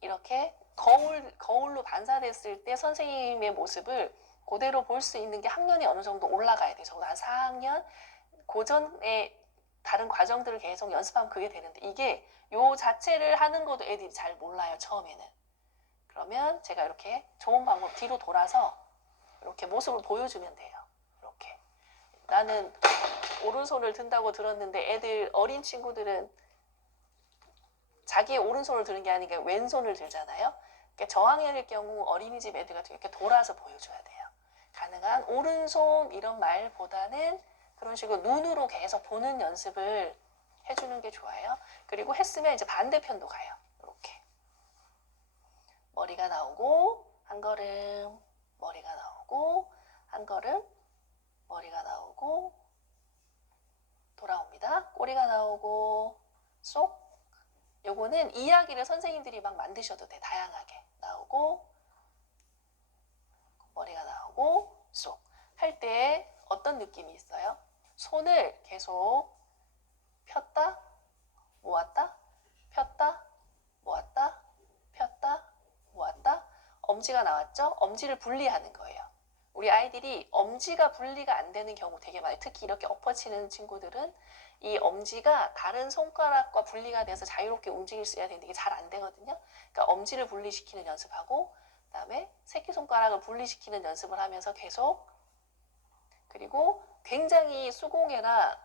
이렇게 거울로 반사됐을 때 선생님의 모습을 그대로 볼 수 있는 게 학년이 어느 정도 올라가야 돼요. 적어도 한 4학년 고전에 다른 과정들을 계속 연습하면 그게 되는데, 이게 요 자체를 하는 것도 애들이 잘 몰라요, 처음에는. 그러면 제가 이렇게 좋은 방법 뒤로 돌아서 이렇게 모습을 보여주면 돼요. 이렇게. 나는 오른손을 든다고 들었는데 애들, 어린 친구들은 자기의 오른손을 드는 게 아니라 왼손을 들잖아요. 그러니까 저학년일 경우 어린이집 애들 같은 경우 이렇게 돌아서 보여줘야 돼요. 가능한 오른손 이런 말보다는 그런 식으로 눈으로 계속 보는 연습을 해주는 게 좋아요. 그리고 했으면 이제 반대편도 가요. 이렇게. 머리가 나오고 한 걸음, 머리가 나오고 한 걸음, 머리가 나오고 돌아옵니다. 꼬리가 나오고 쏙. 요거는 이야기를 선생님들이 막 만드셔도 돼. 다양하게 나오고 머리가 나오고 쏙. 할 때 어떤 느낌이 있어요? 손을 계속 폈다 모았다 폈다 모았다 폈다 모았다. 엄지가 나왔죠? 엄지를 분리하는 거예요. 우리 아이들이 엄지가 분리가 안 되는 경우 되게 많아요. 특히 이렇게 엎어치는 친구들은 이 엄지가 다른 손가락과 분리가 돼서 자유롭게 움직일 수 있어야 되는데 이게 잘 안 되거든요. 그러니까 엄지를 분리시키는 연습하고 그다음에 새끼손가락을 분리시키는 연습을 하면서 계속 그리고 굉장히 수공예나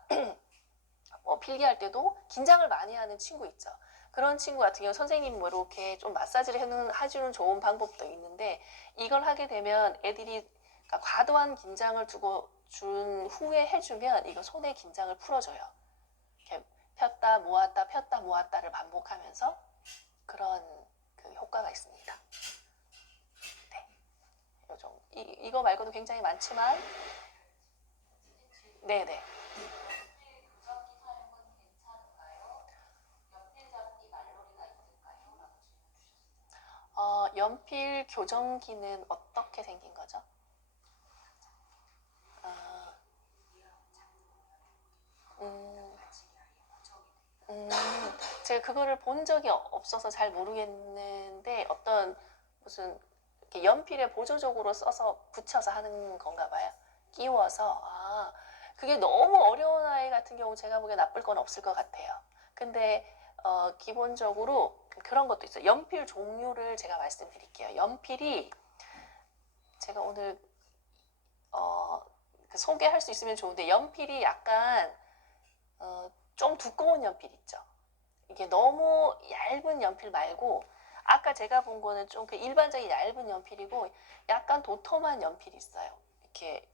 필기할 때도 긴장을 많이 하는 친구 있죠. 그런 친구 같은 경우 선생님 뭐 이렇게 좀 마사지를 해주는 좋은 방법도 있는데 이걸 하게 되면 애들이 그러니까 과도한 긴장을 두고 준 후에 해주면 이거 손의 긴장을 풀어줘요. 이렇게 폈다 모았다를 반복하면서 그런 그 효과가 있습니다. 네, 이거 말고도 굉장히 많지만 네네. 연필 교정기는 어떻게 생긴 거죠? 제가 그거를 본 적이 없어서 잘 모르겠는데 어떤 무슨 이렇게 연필에 보조적으로 써서 붙여서 하는 건가 봐요. 끼워서. 그게 너무 어려운 아이 같은 경우 제가 보기에 나쁠 건 없을 것 같아요. 근데 기본적으로 그런 것도 있어요. 연필 종류를 제가 말씀드릴게요. 연필이 제가 오늘 소개할 수 있으면 좋은데 연필이 약간 좀 두꺼운 연필 있죠. 이게 너무 얇은 연필 말고 아까 제가 본 거는 좀 그 일반적인 얇은 연필이고 약간 도톰한 연필이 있어요. 이렇게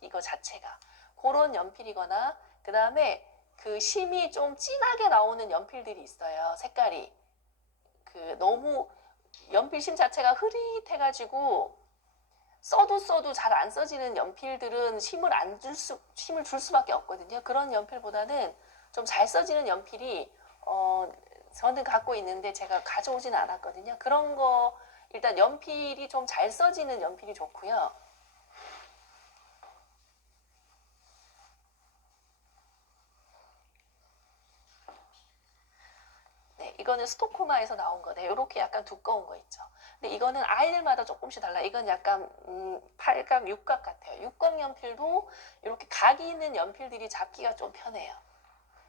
이거 자체가 그런 연필이거나 그 다음에 그 심이 좀 진하게 나오는 연필들이 있어요. 색깔이 그 너무 연필 심 자체가 흐릿해가지고 써도 잘 안 써지는 연필들은 힘을 줄 수밖에 없거든요. 그런 연필보다는 좀 잘 써지는 연필이 저는 갖고 있는데 제가 가져오지는 않았거든요. 그런 거 일단 연필이 좀 잘 써지는 연필이 좋고요. 네, 이거는 스토크마에서 나온 거네요. 이렇게 약간 두꺼운 거 있죠. 근데 이거는 아이들마다 조금씩 달라요. 이건 약간 8각, 6각 같아요. 6각 연필도 이렇게 각이 있는 연필들이 잡기가 좀 편해요.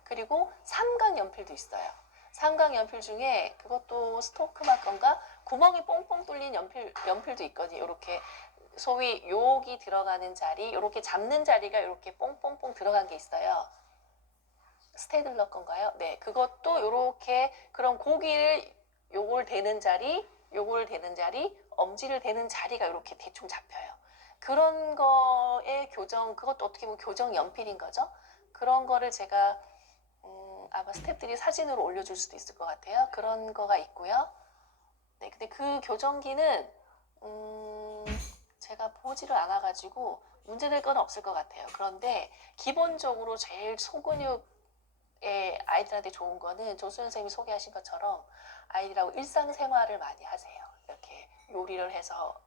그리고 3각 연필도 있어요. 3각 연필 중에 그것도 스토크마 건가? 구멍이 뽕뽕 뚫린 연필도 있거든요. 이렇게 소위 욕이 들어가는 자리, 이렇게 잡는 자리가 이렇게 뽕뽕뽕 들어간 게 있어요. 스테이들러 건가요? 네, 그것도 이렇게 그런 고기를 요걸 대는 자리, 엄지를 대는 자리가 이렇게 대충 잡혀요. 그런 거의 교정, 그것도 어떻게 보면 교정 연필인 거죠. 그런 거를 제가 아마 스태프들이 사진으로 올려줄 수도 있을 것 같아요. 그런 거가 있고요. 네, 근데 그 교정기는 제가 보지를 않아가지고 문제될 건 없을 것 같아요. 그런데 기본적으로 제일 소근육의 아이들한테 좋은 거는 조수 선생님이 소개하신 것처럼 아이들하고 일상생활을 많이 하세요. 이렇게 요리를 해서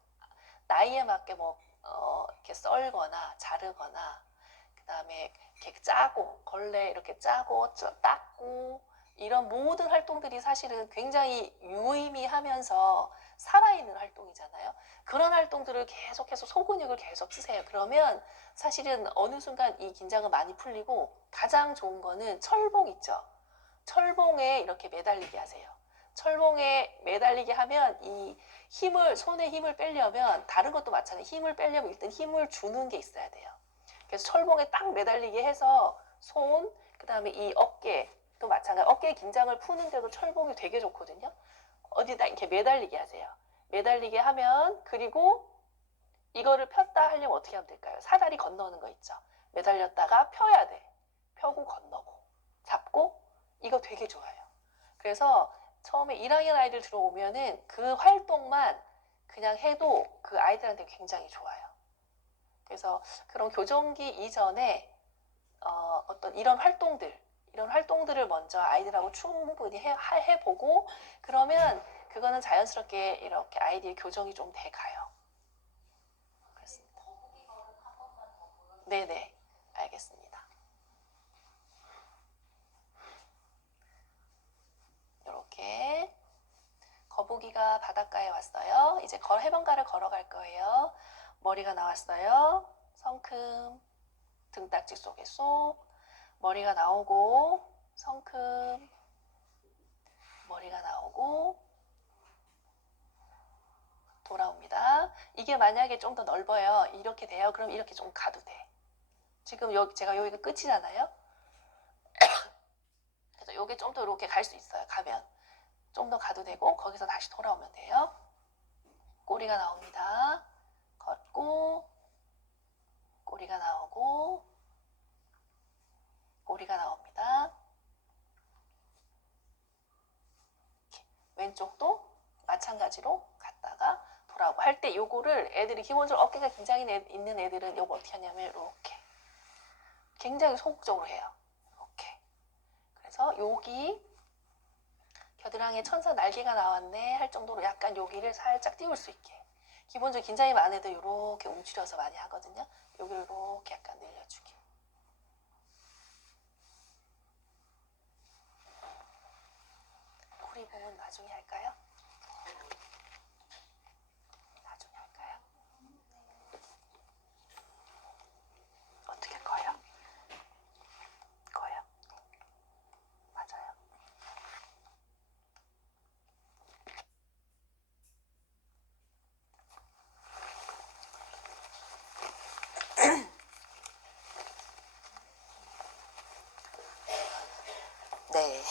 나이에 맞게 이렇게 썰거나 자르거나 그다음에 이렇게 짜고 걸레 이렇게 짜고 닦고 이런 모든 활동들이 사실은 굉장히 유의미하면서 살아있는 활동이잖아요. 그런 활동들을 계속해서 소근육을 계속 쓰세요. 그러면 사실은 어느 순간 이 긴장은 많이 풀리고 가장 좋은 거는 철봉 있죠. 철봉에 이렇게 매달리게 하세요. 철봉에 매달리게 하면 이 손에 힘을 빼려면 다른 것도 마찬가지 힘을 빼려면 일단 힘을 주는 게 있어야 돼요. 그래서 철봉에 딱 매달리게 해서 그 다음에 이 어깨도 마찬가지. 어깨 긴장을 푸는데도 철봉이 되게 좋거든요. 어디다 이렇게 매달리게 하세요. 매달리게 하면 그리고 이거를 폈다 하려면 어떻게 하면 될까요? 사다리 건너는 거 있죠. 매달렸다가 펴야 돼. 펴고 건너고 잡고 이거 되게 좋아요. 그래서 처음에 1학년 아이들 들어오면은 그 활동만 그냥 해도 그 아이들한테 굉장히 좋아요. 그래서 그런 교정기 이전에 어떤 이런 활동들을 먼저 아이들하고 충분히 해보고 그러면 그거는 자연스럽게 이렇게 아이들의 교정이 좀 돼가요. 그렇습니다. 네네, 알겠습니다. 이렇게 거북이가 바닷가에 왔어요. 이제 해변가를 걸어갈 거예요. 머리가 나왔어요. 성큼, 등딱지 속에 쏙, 머리가 나오고, 성큼, 머리가 나오고, 돌아옵니다. 이게 만약에 좀 더 넓어요. 이렇게 돼요. 그럼 이렇게 좀 가도 돼. 지금 여기 제가 여기가 끝이잖아요. 그래서 여기 좀 더 이렇게 갈 수 있어요. 가면 좀 더 가도 되고 거기서 다시 돌아오면 돼요. 꼬리가 나옵니다. 걷고 꼬리가 나오고 꼬리가 나옵니다. 이렇게. 왼쪽도 마찬가지로 갔다가 돌아오고 할 때 요거를 애들이 기본적으로 어깨가 굉장히 있는 애들은 요거 어떻게 하냐면 이렇게 굉장히 소극적으로 해요. 이렇게. 그래서 여기 겨드랑이에 천사 날개가 나왔네 할 정도로 약간 여기를 살짝 띄울 수 있게. 기본적으로 긴장이 많은 애들 이렇게 움츠려서 많이 하거든요. 여기를 이렇게 약간 늘려주게. 꼬리 부분 나중에 할까요? 나중에 할까요? 어떻게 커요? 커요? 맞아요. 네.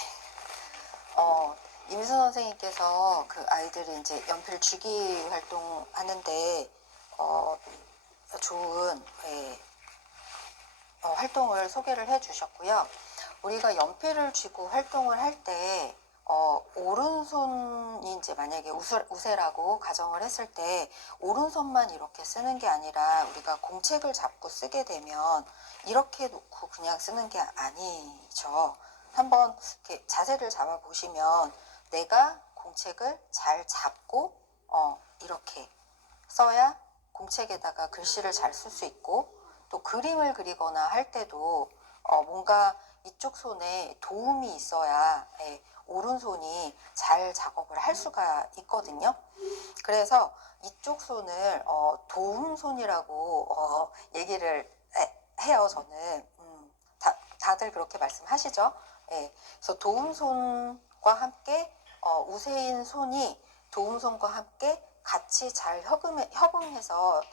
임수 선생님께서 그 아이들이 이제 연필 주기 활동 하는데, 좋은, 활동을 소개를 해 주셨고요. 우리가 연필을 쥐고 활동을 할 때, 오른손이 이제 만약에 우세라고 가정을 했을 때, 오른손만 이렇게 쓰는 게 아니라 우리가 공책을 잡고 쓰게 되면 이렇게 놓고 그냥 쓰는 게 아니죠. 한번 이렇게 자세를 잡아 보시면 내가 공책을 잘 잡고 이렇게 써야 공책에다가 글씨를 잘 쓸 수 있고, 또 그림을 그리거나 할 때도 뭔가 이쪽 손에 도움이 있어야 오른손이 잘 작업을 할 수가 있거든요. 그래서 이쪽 손을 도움손이라고 얘기를 해요. 저는 다들 그렇게 말씀하시죠. 그래서 도움손과 함께 우세인 손이 도움손과 함께 같이 잘 협응해서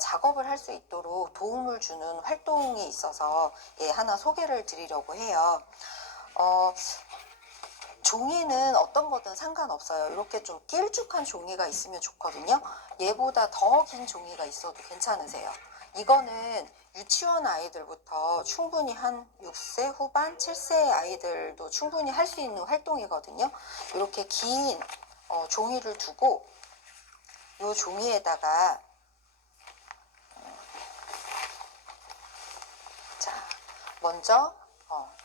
작업을 할 수 있도록 도움을 주는 활동이 있어서 하나 소개를 드리려고 해요. 종이는 어떤 거든 상관없어요. 이렇게 좀 길쭉한 종이가 있으면 좋거든요. 얘보다 더 긴 종이가 있어도 괜찮으세요. 이거는 유치원 아이들부터 충분히 한 6세 후반, 7세 아이들도 충분히 할 수 있는 활동이거든요. 이렇게 긴 종이를 두고 이 종이에다가 자, 먼저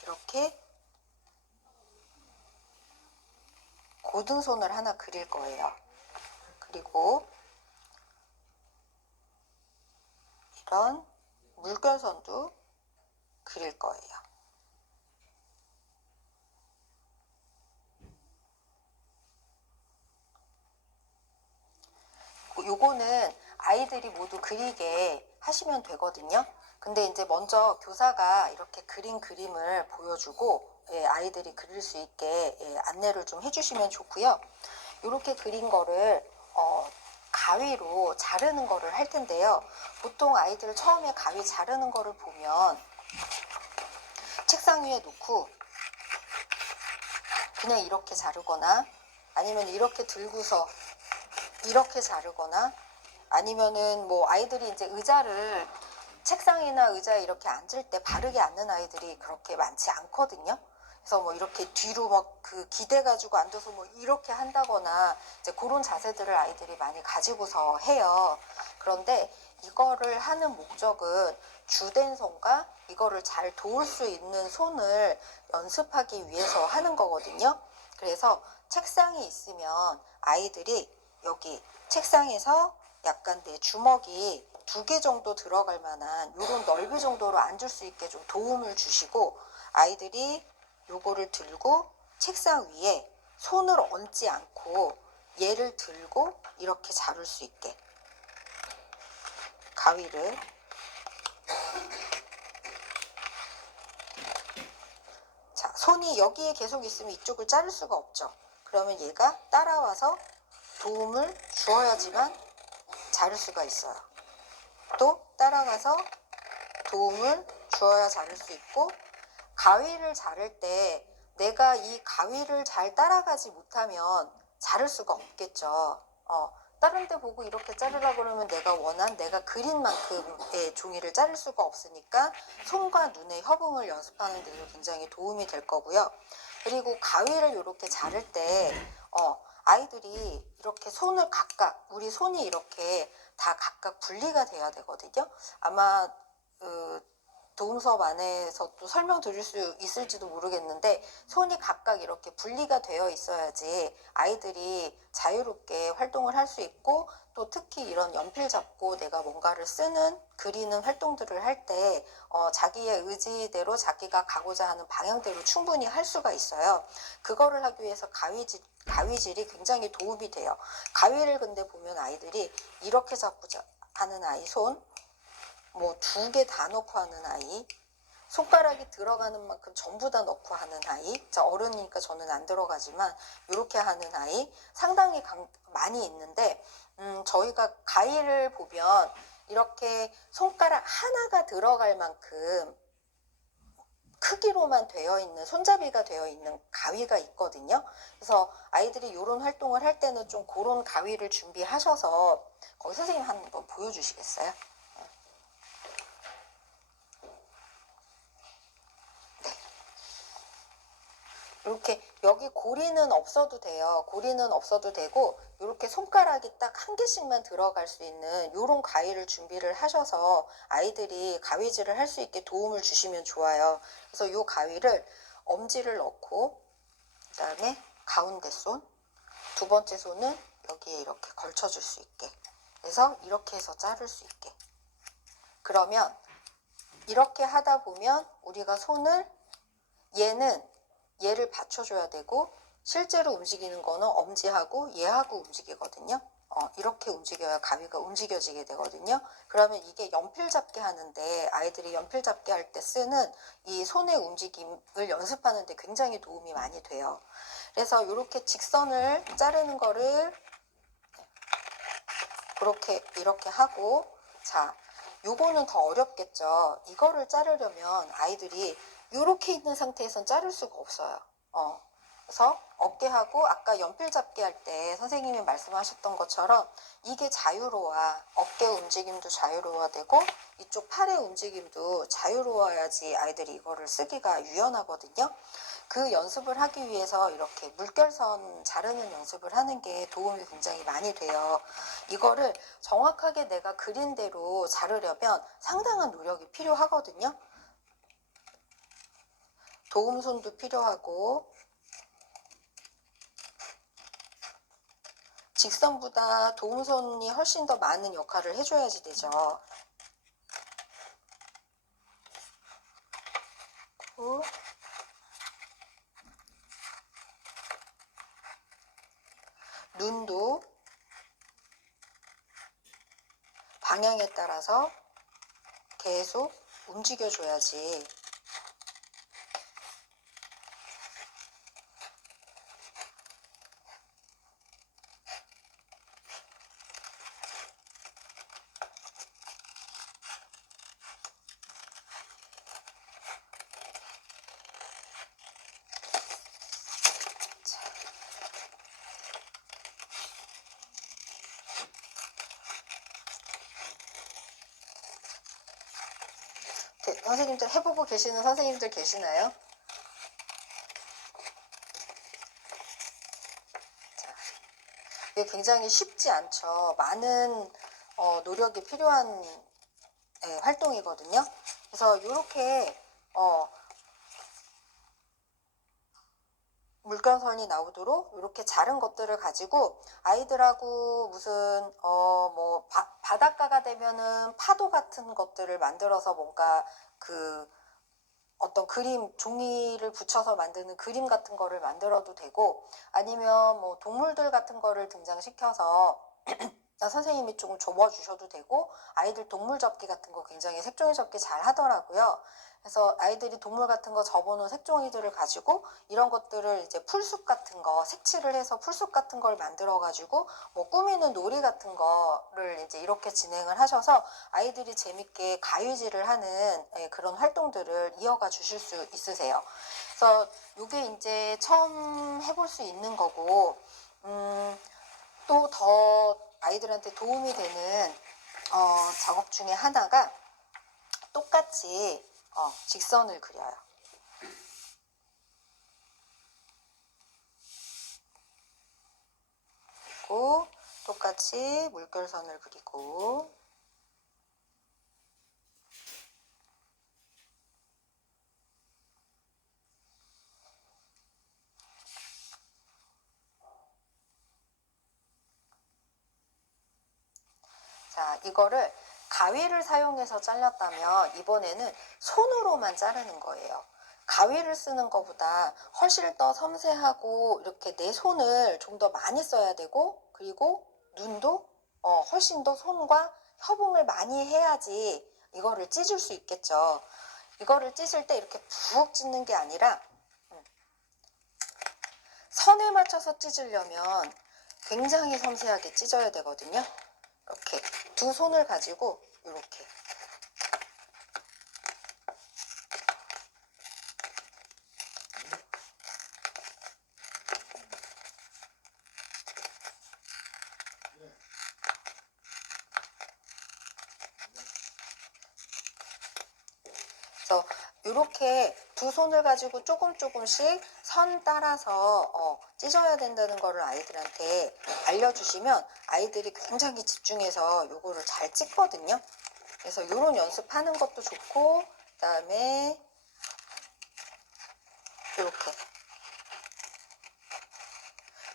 이렇게 고등손을 하나 그릴 거예요. 그리고 이런 물결선도 그릴 거예요. 요거는 아이들이 모두 그리게 하시면 되거든요. 근데 이제 먼저 교사가 이렇게 그린 그림을 보여주고 아이들이 그릴 수 있게 안내를 좀 해주시면 좋고요. 이렇게 그린 거를 가위로 자르는 거를 할 텐데요. 보통 아이들 처음에 가위 자르는 거를 보면 책상 위에 놓고 그냥 이렇게 자르거나 아니면 이렇게 들고서 이렇게 자르거나 아니면은 뭐 아이들이 이제 의자를 책상이나 의자에 이렇게 앉을 때 바르게 앉는 아이들이 그렇게 많지 않거든요. 그래서 뭐 이렇게 뒤로 막 그 기대가지고 앉아서 뭐 이렇게 한다거나 이제 그런 자세들을 아이들이 많이 가지고서 해요. 그런데 이거를 하는 목적은 주된 손과 이거를 잘 도울 수 있는 손을 연습하기 위해서 하는 거거든요. 그래서 책상이 있으면 아이들이 여기 책상에서 약간 내 주먹이 2개 정도 들어갈 만한 이런 넓이 정도로 앉을 수 있게 좀 도움을 주시고 아이들이 요거를 들고 책상 위에 손을 얹지 않고 얘를 들고 이렇게 잡을 수 있게 가위를 자, 손이 여기에 계속 있으면 이쪽을 자를 수가 없죠. 그러면 얘가 따라와서 도움을 주어야지만 자를 수가 있어요. 또 따라가서 도움을 주어야 자를 수 있고, 가위를 자를 때 내가 이 가위를 잘 따라가지 못하면 자를 수가 없겠죠. 다른 데 보고 이렇게 자르려고 그러면 내가 그린 만큼의 종이를 자를 수가 없으니까 손과 눈의 협응을 연습하는 데도 굉장히 도움이 될 거고요. 그리고 가위를 이렇게 자를 때 아이들이 이렇게 손을 각각, 우리 손이 이렇게 다 각각 분리가 돼야 되거든요. 아마 도움 수업 안에서 또 설명드릴 수 있을지도 모르겠는데, 손이 각각 이렇게 분리가 되어 있어야지 아이들이 자유롭게 활동을 할 수 있고, 또 특히 이런 연필 잡고 내가 뭔가를 쓰는, 그리는 활동들을 할 때 자기의 의지대로 자기가 가고자 하는 방향대로 충분히 할 수가 있어요. 그거를 하기 위해서 가위질이 굉장히 도움이 돼요. 가위를 근데 보면 아이들이 이렇게 잡고 하는 아이 손, 뭐 2개 다 넣고 하는 아이, 손가락이 들어가는 만큼 전부 다 넣고 하는 아이, 자, 어른이니까 저는 안 들어가지만 이렇게 하는 아이 상당히 많이 있는데, 저희가 가위를 보면 이렇게 손가락 하나가 들어갈 만큼 크기로만 되어 있는, 손잡이가 되어 있는 가위가 있거든요. 그래서 아이들이 이런 활동을 할 때는 좀 그런 가위를 준비하셔서, 거기 선생님 한번 보여주시겠어요? 이렇게 여기 고리는 없어도 돼요. 고리는 없어도 되고, 이렇게 손가락이 딱 한 개씩만 들어갈 수 있는 이런 가위를 준비를 하셔서 아이들이 가위질을 할 수 있게 도움을 주시면 좋아요. 그래서 이 가위를 엄지를 넣고, 그 다음에 가운데 손, 2번째 손은 여기에 이렇게 걸쳐줄 수 있게, 그래서 이렇게 해서 자를 수 있게. 그러면 이렇게 하다 보면 우리가 손을, 얘를 받쳐줘야 되고, 실제로 움직이는 거는 엄지하고 얘하고 움직이거든요. 이렇게 움직여야 가위가 움직여지게 되거든요. 그러면 이게 연필 잡기 하는데, 아이들이 연필 잡기 할 때 쓰는 이 손의 움직임을 연습하는 데 굉장히 도움이 많이 돼요. 그래서 이렇게 직선을 자르는 거를 이렇게 하고, 자, 요거는 더 어렵겠죠. 이거를 자르려면 아이들이 이렇게 있는 상태에선 자를 수가 없어요. 그래서 어깨하고 아까 연필 잡기 할 때 선생님이 말씀하셨던 것처럼 이게 자유로워, 어깨 움직임도 자유로워되고 이쪽 팔의 움직임도 자유로워야지 아이들이 이거를 쓰기가 유연하거든요. 그 연습을 하기 위해서 이렇게 물결선 자르는 연습을 하는 게 도움이 굉장히 많이 돼요. 이거를 정확하게 내가 그린 대로 자르려면 상당한 노력이 필요하거든요. 도움손도 필요하고, 직선보다 도움손이 훨씬 더 많은 역할을 해줘야지 되죠. 눈도 방향에 따라서 계속 움직여줘야지. 선생님들 해보고 계시는 선생님들 계시나요? 자, 이게 굉장히 쉽지 않죠. 많은 노력이 필요한 활동이거든요. 그래서 이렇게 물결선이 나오도록 이렇게 자른 것들을 가지고 아이들하고 무슨 뭐 바닷가가 되면은 파도 같은 것들을 만들어서 뭔가 그 어떤 그림, 종이를 붙여서 만드는 그림 같은 거를 만들어도 되고, 아니면 뭐 동물들 같은 거를 등장시켜서 선생님이 조금 접어주셔도 되고, 아이들 동물 접기 같은 거 굉장히 색종이 접기 잘 하더라고요. 그래서 아이들이 동물 같은 거 접어놓은 색종이들을 가지고 이런 것들을 이제 풀숲 같은 거 색칠을 해서 풀숲 같은 걸 만들어 가지고 뭐 꾸미는 놀이 같은 거를 이제 이렇게 진행을 하셔서 아이들이 재밌게 가위질을 하는 그런 활동들을 이어가 주실 수 있으세요. 그래서 이게 이제 처음 해볼 수 있는 거고, 또 더 아이들한테 도움이 되는 작업 중에 하나가 똑같이 직선을 그려요. 그리고 똑같이 물결선을 그리고, 자, 이거를 가위를 사용해서 잘랐다면 이번에는 손으로만 자르는 거예요. 가위를 쓰는 것보다 훨씬 더 섬세하고 이렇게 내 손을 좀 더 많이 써야 되고, 그리고 눈도 훨씬 더 손과 협응을 많이 해야지 이거를 찢을 수 있겠죠. 이거를 찢을 때 이렇게 푹 찢는 게 아니라 선에 맞춰서 찢으려면 굉장히 섬세하게 찢어야 되거든요. 이렇게 두 손을 가지고 이렇게 그래서 이렇게 두 손을 가지고 조금씩 선 따라서 찢어야 된다는 거를 아이들한테 알려주시면 아이들이 굉장히 집중해서 요거를 잘 찢거든요. 그래서 이런 연습하는 것도 좋고, 그 다음에 이렇게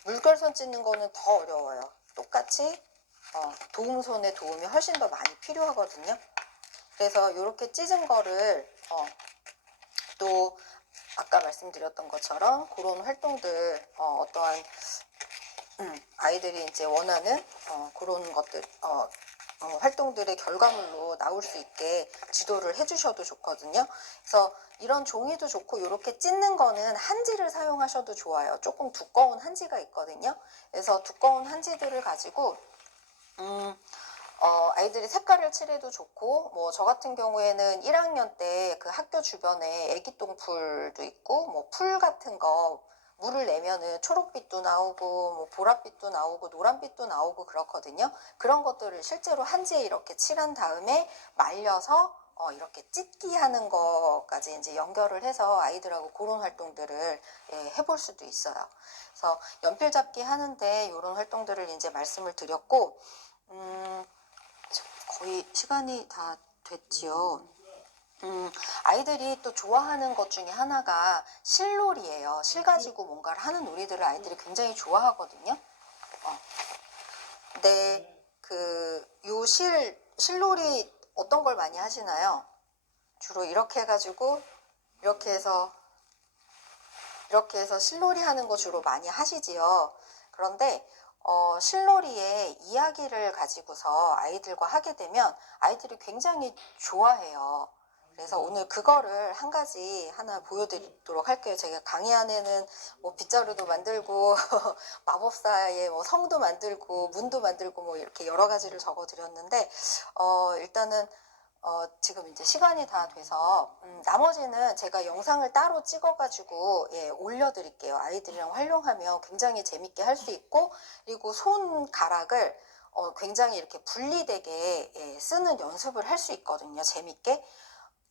물결선 찢는 거는 더 어려워요. 똑같이 도움손의 도움이 훨씬 더 많이 필요하거든요. 그래서 이렇게 찢은 거를 또 아까 말씀드렸던 것처럼 그런 활동들 어떠한 아이들이 이제 원하는 그런 것들 활동들의 결과물로 나올 수 있게 지도를 해주셔도 좋거든요. 그래서 이런 종이도 좋고 이렇게 찢는 거는 한지를 사용하셔도 좋아요. 조금 두꺼운 한지가 있거든요. 그래서 두꺼운 한지들을 가지고 아이들이 색깔을 칠해도 좋고, 뭐 저 같은 경우에는 1학년 때 그 학교 주변에 애기똥풀도 있고, 뭐 풀 같은 거 물을 내면은 초록빛도 나오고, 뭐 보랏빛도 나오고, 노란빛도 나오고 그렇거든요. 그런 것들을 실제로 한지에 이렇게 칠한 다음에 말려서 이렇게 찢기 하는 것까지 이제 연결을 해서 아이들하고 그런 활동들을 해볼 수도 있어요. 그래서 연필 잡기 하는데 이런 활동들을 이제 말씀을 드렸고, 거의 시간이 다 됐지요. 아이들이 또 좋아하는 것 중에 하나가 실놀이예요. 실 가지고 뭔가를 하는 놀이들을 아이들이 굉장히 좋아하거든요. 근데 요 실놀이 어떤 걸 많이 하시나요? 주로 이렇게 해가지고 이렇게 해서 실놀이 하는 거 주로 많이 하시지요. 그런데 실놀이에 이야기를 가지고서 아이들과 하게 되면 아이들이 굉장히 좋아해요. 그래서 오늘 그거를 한 가지 하나 보여드리도록 할게요. 제가 강의 안에는 뭐 빗자루도 만들고 마법사의 뭐 성도 만들고 문도 만들고 뭐 이렇게 여러 가지를 적어 드렸는데 일단은 지금 이제 시간이 다 돼서 나머지는 제가 영상을 따로 찍어가지고 올려드릴게요. 아이들이랑 활용하면 굉장히 재밌게 할 수 있고, 그리고 손가락을 굉장히 이렇게 분리되게 쓰는 연습을 할 수 있거든요. 재밌게.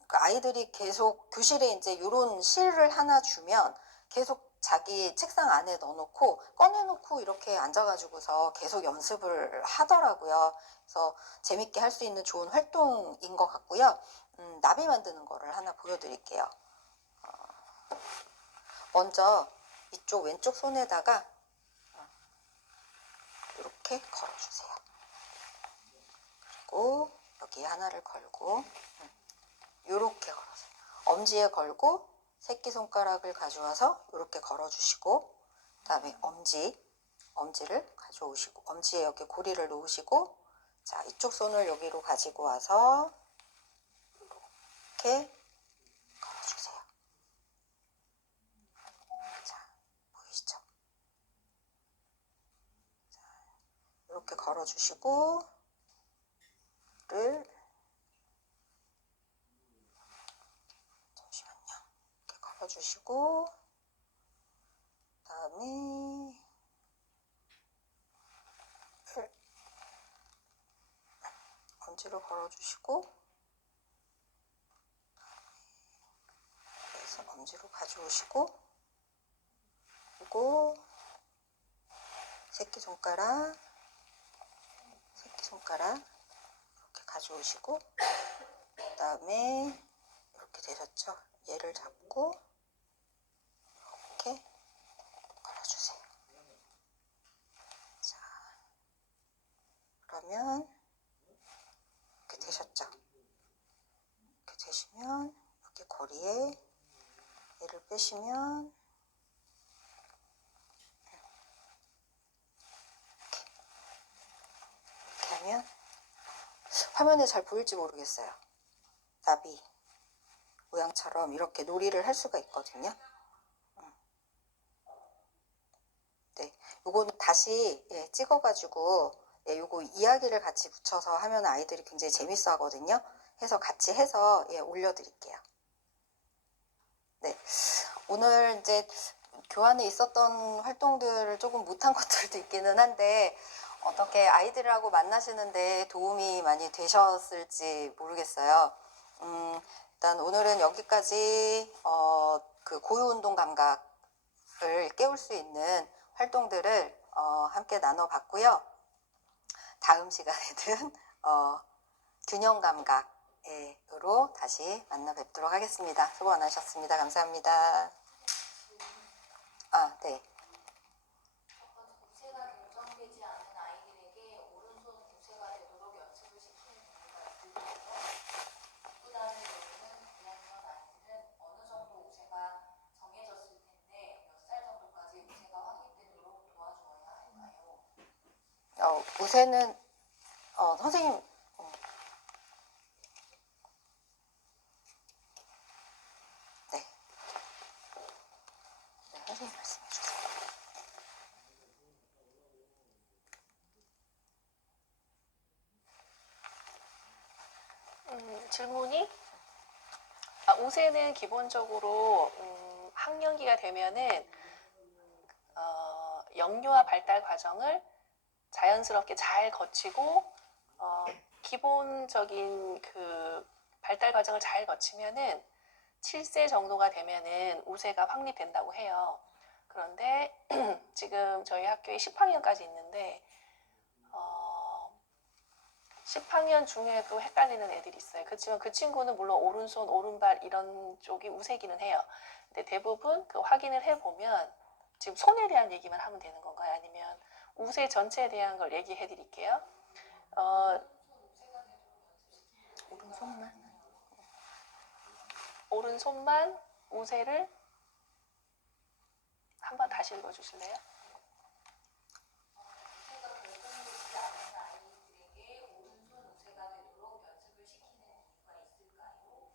그러니까 아이들이 계속 교실에 이제 이런 실을 하나 주면 계속 자기 책상 안에 넣어놓고 꺼내놓고 이렇게 앉아가지고서 계속 연습을 하더라고요. 그래서 재밌게 할 수 있는 좋은 활동인 것 같고요. 나비 만드는 거를 하나 보여드릴게요. 먼저 이쪽 왼쪽 손에다가 이렇게 걸어주세요. 그리고 여기 하나를 걸고 이렇게 걸어서 엄지에 걸고 새끼손가락을 가져와서 이렇게 걸어주시고, 그 다음에 엄지, 엄지를 가져오시고 엄지에 여기 고리를 놓으시고 자 이쪽 손을 여기로 가지고 와서 이렇게 걸어주세요. 자 보이시죠? 자, 이렇게 걸어주시고 잠시만요. 이렇게 걸어주시고 그다음에 엄지로 걸어주시고 그래서 엄지로 가져오시고 그리고 새끼손가락 이렇게 가져오시고 그 다음에 이렇게 되셨죠? 얘를 잡고 이렇게 걸어주세요. 자, 그러면 이렇게 되셨죠? 이렇게 되시면 여기 고리에 얘를 빼시면 이렇게 하면 화면에 잘 보일지 모르겠어요. 나비 모양처럼 이렇게 놀이를 할 수가 있거든요. 네, 요거는 다시 찍어가지고 요거 이야기를 같이 붙여서 하면 아이들이 굉장히 재밌어 하거든요. 해서 같이 해서 올려드릴게요. 네, 오늘 이제 교환에 있었던 활동들을 조금 못한 것들도 있기는 한데 어떻게 아이들하고 만나시는데 도움이 많이 되셨을지 모르겠어요. 일단 오늘은 여기까지 그 고유운동 감각을 깨울 수 있는 활동들을 함께 나눠봤고요. 다음 시간에는 균형 감각으로 다시 만나 뵙도록 하겠습니다. 수고 많으셨습니다. 감사합니다. 아, 네. 우세가 결정되지 않은 아이들에게 오른손 우세가 되도록 연습을 시키는 이유가 있을까요? 그다음에 여기는 2학년 아이들은 어느 정도 우세가 정해졌을 텐데 몇 살 정도까지 우세가 확인되도록 도와주어야 할까요? 우세는 선생님 네. 선생님 말씀해 주세요. 질문이 우세는 기본적으로 학년기가 되면은 영유아 발달 과정을 자연스럽게 잘 거치고 기본적인 그 발달 과정을 잘 거치면은 7세 정도가 되면은 우세가 확립된다고 해요. 그런데 지금 저희 학교에 10학년까지 있는데 10학년 중에도 헷갈리는 애들이 있어요. 그렇지만 그 친구는 물론 오른손, 오른발 이런 쪽이 우세기는 해요. 근데 대부분 그 확인을 해보면 지금 손에 대한 얘기만 하면 되는 건가요? 아니면 우세 전체에 대한 걸 얘기해 드릴게요. 오른손만 우세를 한번 다시 읽어주실래요? 우세가 결정되지 않은 아이들에게 오른손 우세가 되도록 연습을 시키는 이유가 있을까요?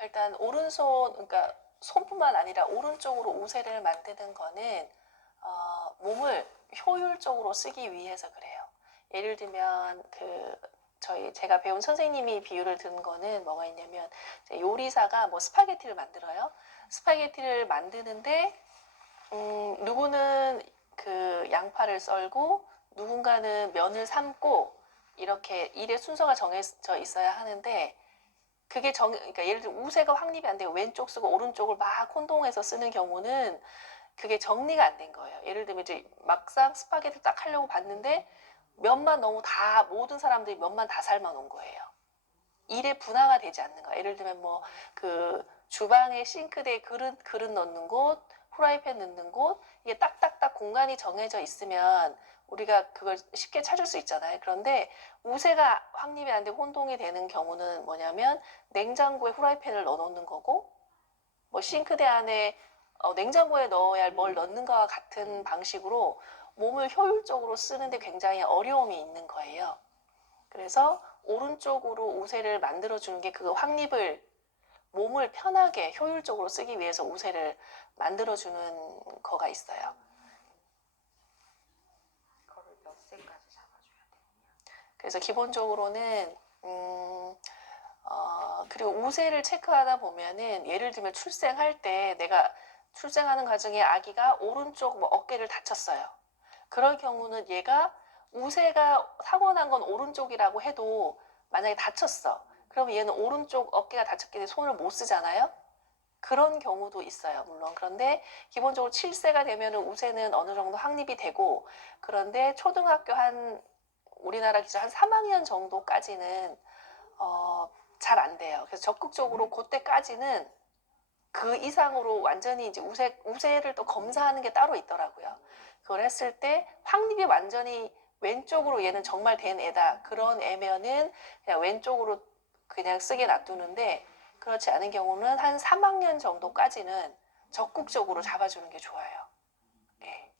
일단 오른손, 그러니까 손뿐만 아니라 오른쪽으로 우세를 만드는 거는 몸을 효율적으로 쓰기 위해서 그래요. 예를 들면 제가 배운 선생님이 비유를 든 거는 뭐가 있냐면 요리사가 뭐 스파게티를 만들어요. 스파게티를 만드는데 누구는 그 양파를 썰고 누군가는 면을 삶고 이렇게 일의 순서가 정해져 있어야 하는데 그게 그러니까 예를 들어 우세가 확립이 안 되고 왼쪽 쓰고 오른쪽을 막 혼동해서 쓰는 경우는 그게 정리가 안 된 거예요. 예를 들면 이제 막상 스파게티를 딱 하려고 봤는데 면만 너무 다 모든 사람들이 면만 다 삶아 놓은 거예요. 일의 분화가 되지 않는 거예요. 예를 들면 뭐 그 주방에 싱크대에 그릇 넣는 곳, 후라이팬 넣는 곳 이게 딱딱딱 공간이 정해져 있으면 우리가 그걸 쉽게 찾을 수 있잖아요. 그런데 우세가 확립이 안 되고 혼동이 되는 경우는 뭐냐면 냉장고에 후라이팬을 넣어놓는 거고 뭐 싱크대 안에 냉장고에 넣어야 할 뭘 넣는 거와 같은 방식으로 몸을 효율적으로 쓰는데 굉장히 어려움이 있는 거예요. 그래서 오른쪽으로 우세를 만들어주는 게 그 확립을 몸을 편하게 효율적으로 쓰기 위해서 우세를 만들어주는 거가 있어요. 이거를 몇 세까지 잡아줘야 돼? 그래서 기본적으로는 그리고 우세를 체크하다 보면은 예를 들면 출생할 때 내가 출생하는 과정에 아기가 오른쪽 뭐 어깨를 다쳤어요. 그럴 경우는 얘가 우세가 타고난 건 오른쪽이라고 해도 만약에 다쳤어. 그러면 얘는 오른쪽 어깨가 다쳤기 때문에 손을 못 쓰잖아요. 그런 경우도 있어요. 물론. 그런데 기본적으로 7세가 되면 우세는 어느 정도 확립이 되고, 그런데 초등학교 우리나라 기준 한 3학년 정도까지는 잘 안 돼요. 그래서 적극적으로 그때까지는 그 이상으로 완전히 이제 우세를 또 검사하는 게 따로 있더라고요. 그걸 했을 때 확립이 완전히 왼쪽으로 얘는 정말 된 애다. 그런 애면은 그냥 왼쪽으로 그냥 쓰게 놔두는데, 그렇지 않은 경우는 한 3학년 정도까지는 적극적으로 잡아주는 게 좋아요. 네.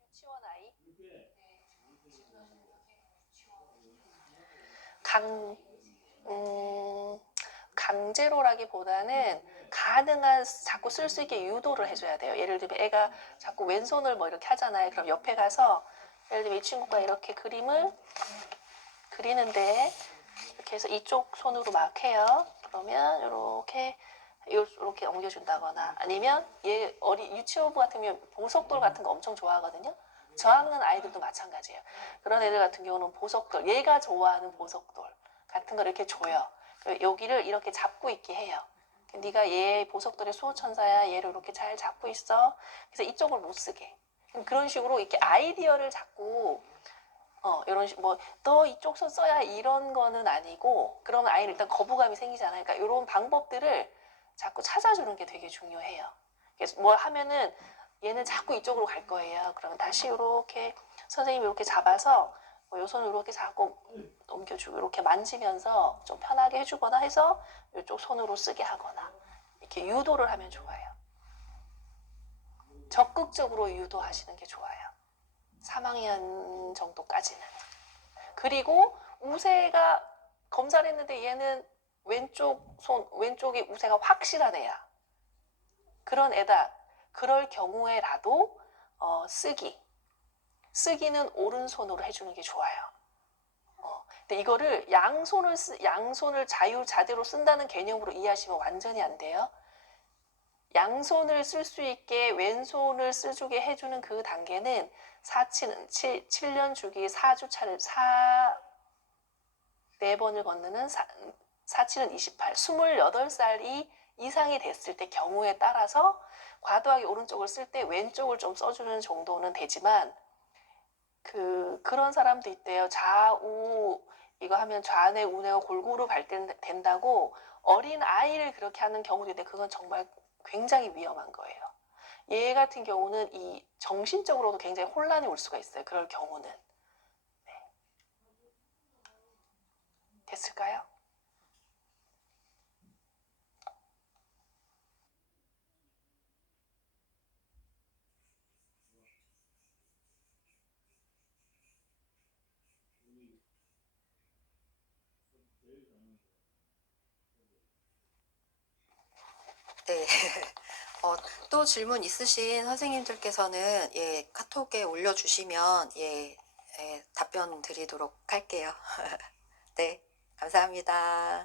유치원 아이? 강, 강제로라기보다는 가능한 자꾸 쓸 수 있게 유도를 해줘야 돼요. 예를 들면 애가 자꾸 왼손을 뭐 이렇게 하잖아요. 그럼 옆에 가서 예를 들면 이 친구가 이렇게 그림을 그리는데 이렇게 해서 이쪽 손으로 막 해요. 그러면 이렇게 옮겨준다거나, 아니면 유치원부 같은 경우 보석돌 같은 거 엄청 좋아하거든요. 저학년 아이들도 마찬가지예요. 그런 애들 같은 경우는 보석돌, 얘가 좋아하는 보석돌 같은 걸 이렇게 줘요. 여기를 이렇게 잡고 있게 해요. 네가 얘 보석돌의 수호천사야. 얘를 이렇게 잘 잡고 있어. 그래서 이쪽을 못 쓰게. 그런 식으로 이렇게 아이디어를 자꾸 이런 너 이쪽 손 써야 이런 거는 아니고, 그러면 아이는 일단 거부감이 생기잖아요. 그러니까 이런 방법들을 자꾸 찾아주는 게 되게 중요해요. 그래서 뭘 하면은 얘는 자꾸 이쪽으로 갈 거예요. 그러면 다시 이렇게 선생님이 이렇게 잡아서 요 손을 이렇게 자꾸 옮겨주고 이렇게 만지면서 좀 편하게 해주거나 해서 이쪽 손으로 쓰게 하거나 이렇게 유도를 하면 좋아요. 적극적으로 유도하시는 게 좋아요. 3학년 정도까지는. 그리고 우세가 검사를 했는데 얘는 왼쪽이 우세가 확실한 애야. 그런 애다. 그럴 경우에라도 쓰기는 오른손으로 해주는 게 좋아요. 근데 이거를 양손을 자유자재로 쓴다는 개념으로 이해하시면 완전히 안 돼요. 양손을 쓸 수 있게 왼손을 쓰주게 해주는 그 단계는 7년 주기 4주차를 4번을 건너는 4, 7은 28, 28살이 이상이 됐을 때 경우에 따라서 과도하게 오른쪽을 쓸 때 왼쪽을 좀 써주는 정도는 되지만, 그런 사람도 있대요. 좌우 이거 하면 좌뇌 우뇌가 골고루 발달된다고 어린 아이를 그렇게 하는 경우도 있는데, 그건 정말 굉장히 위험한 거예요. 얘 같은 경우는 이 정신적으로도 굉장히 혼란이 올 수가 있어요. 그럴 경우는. 네. 됐을까요? 네. 또 질문 있으신 선생님들께서는 카톡에 올려주시면 답변 드리도록 할게요. 네, 감사합니다.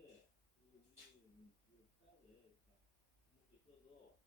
때 우리 지금 차에 종목도 있어서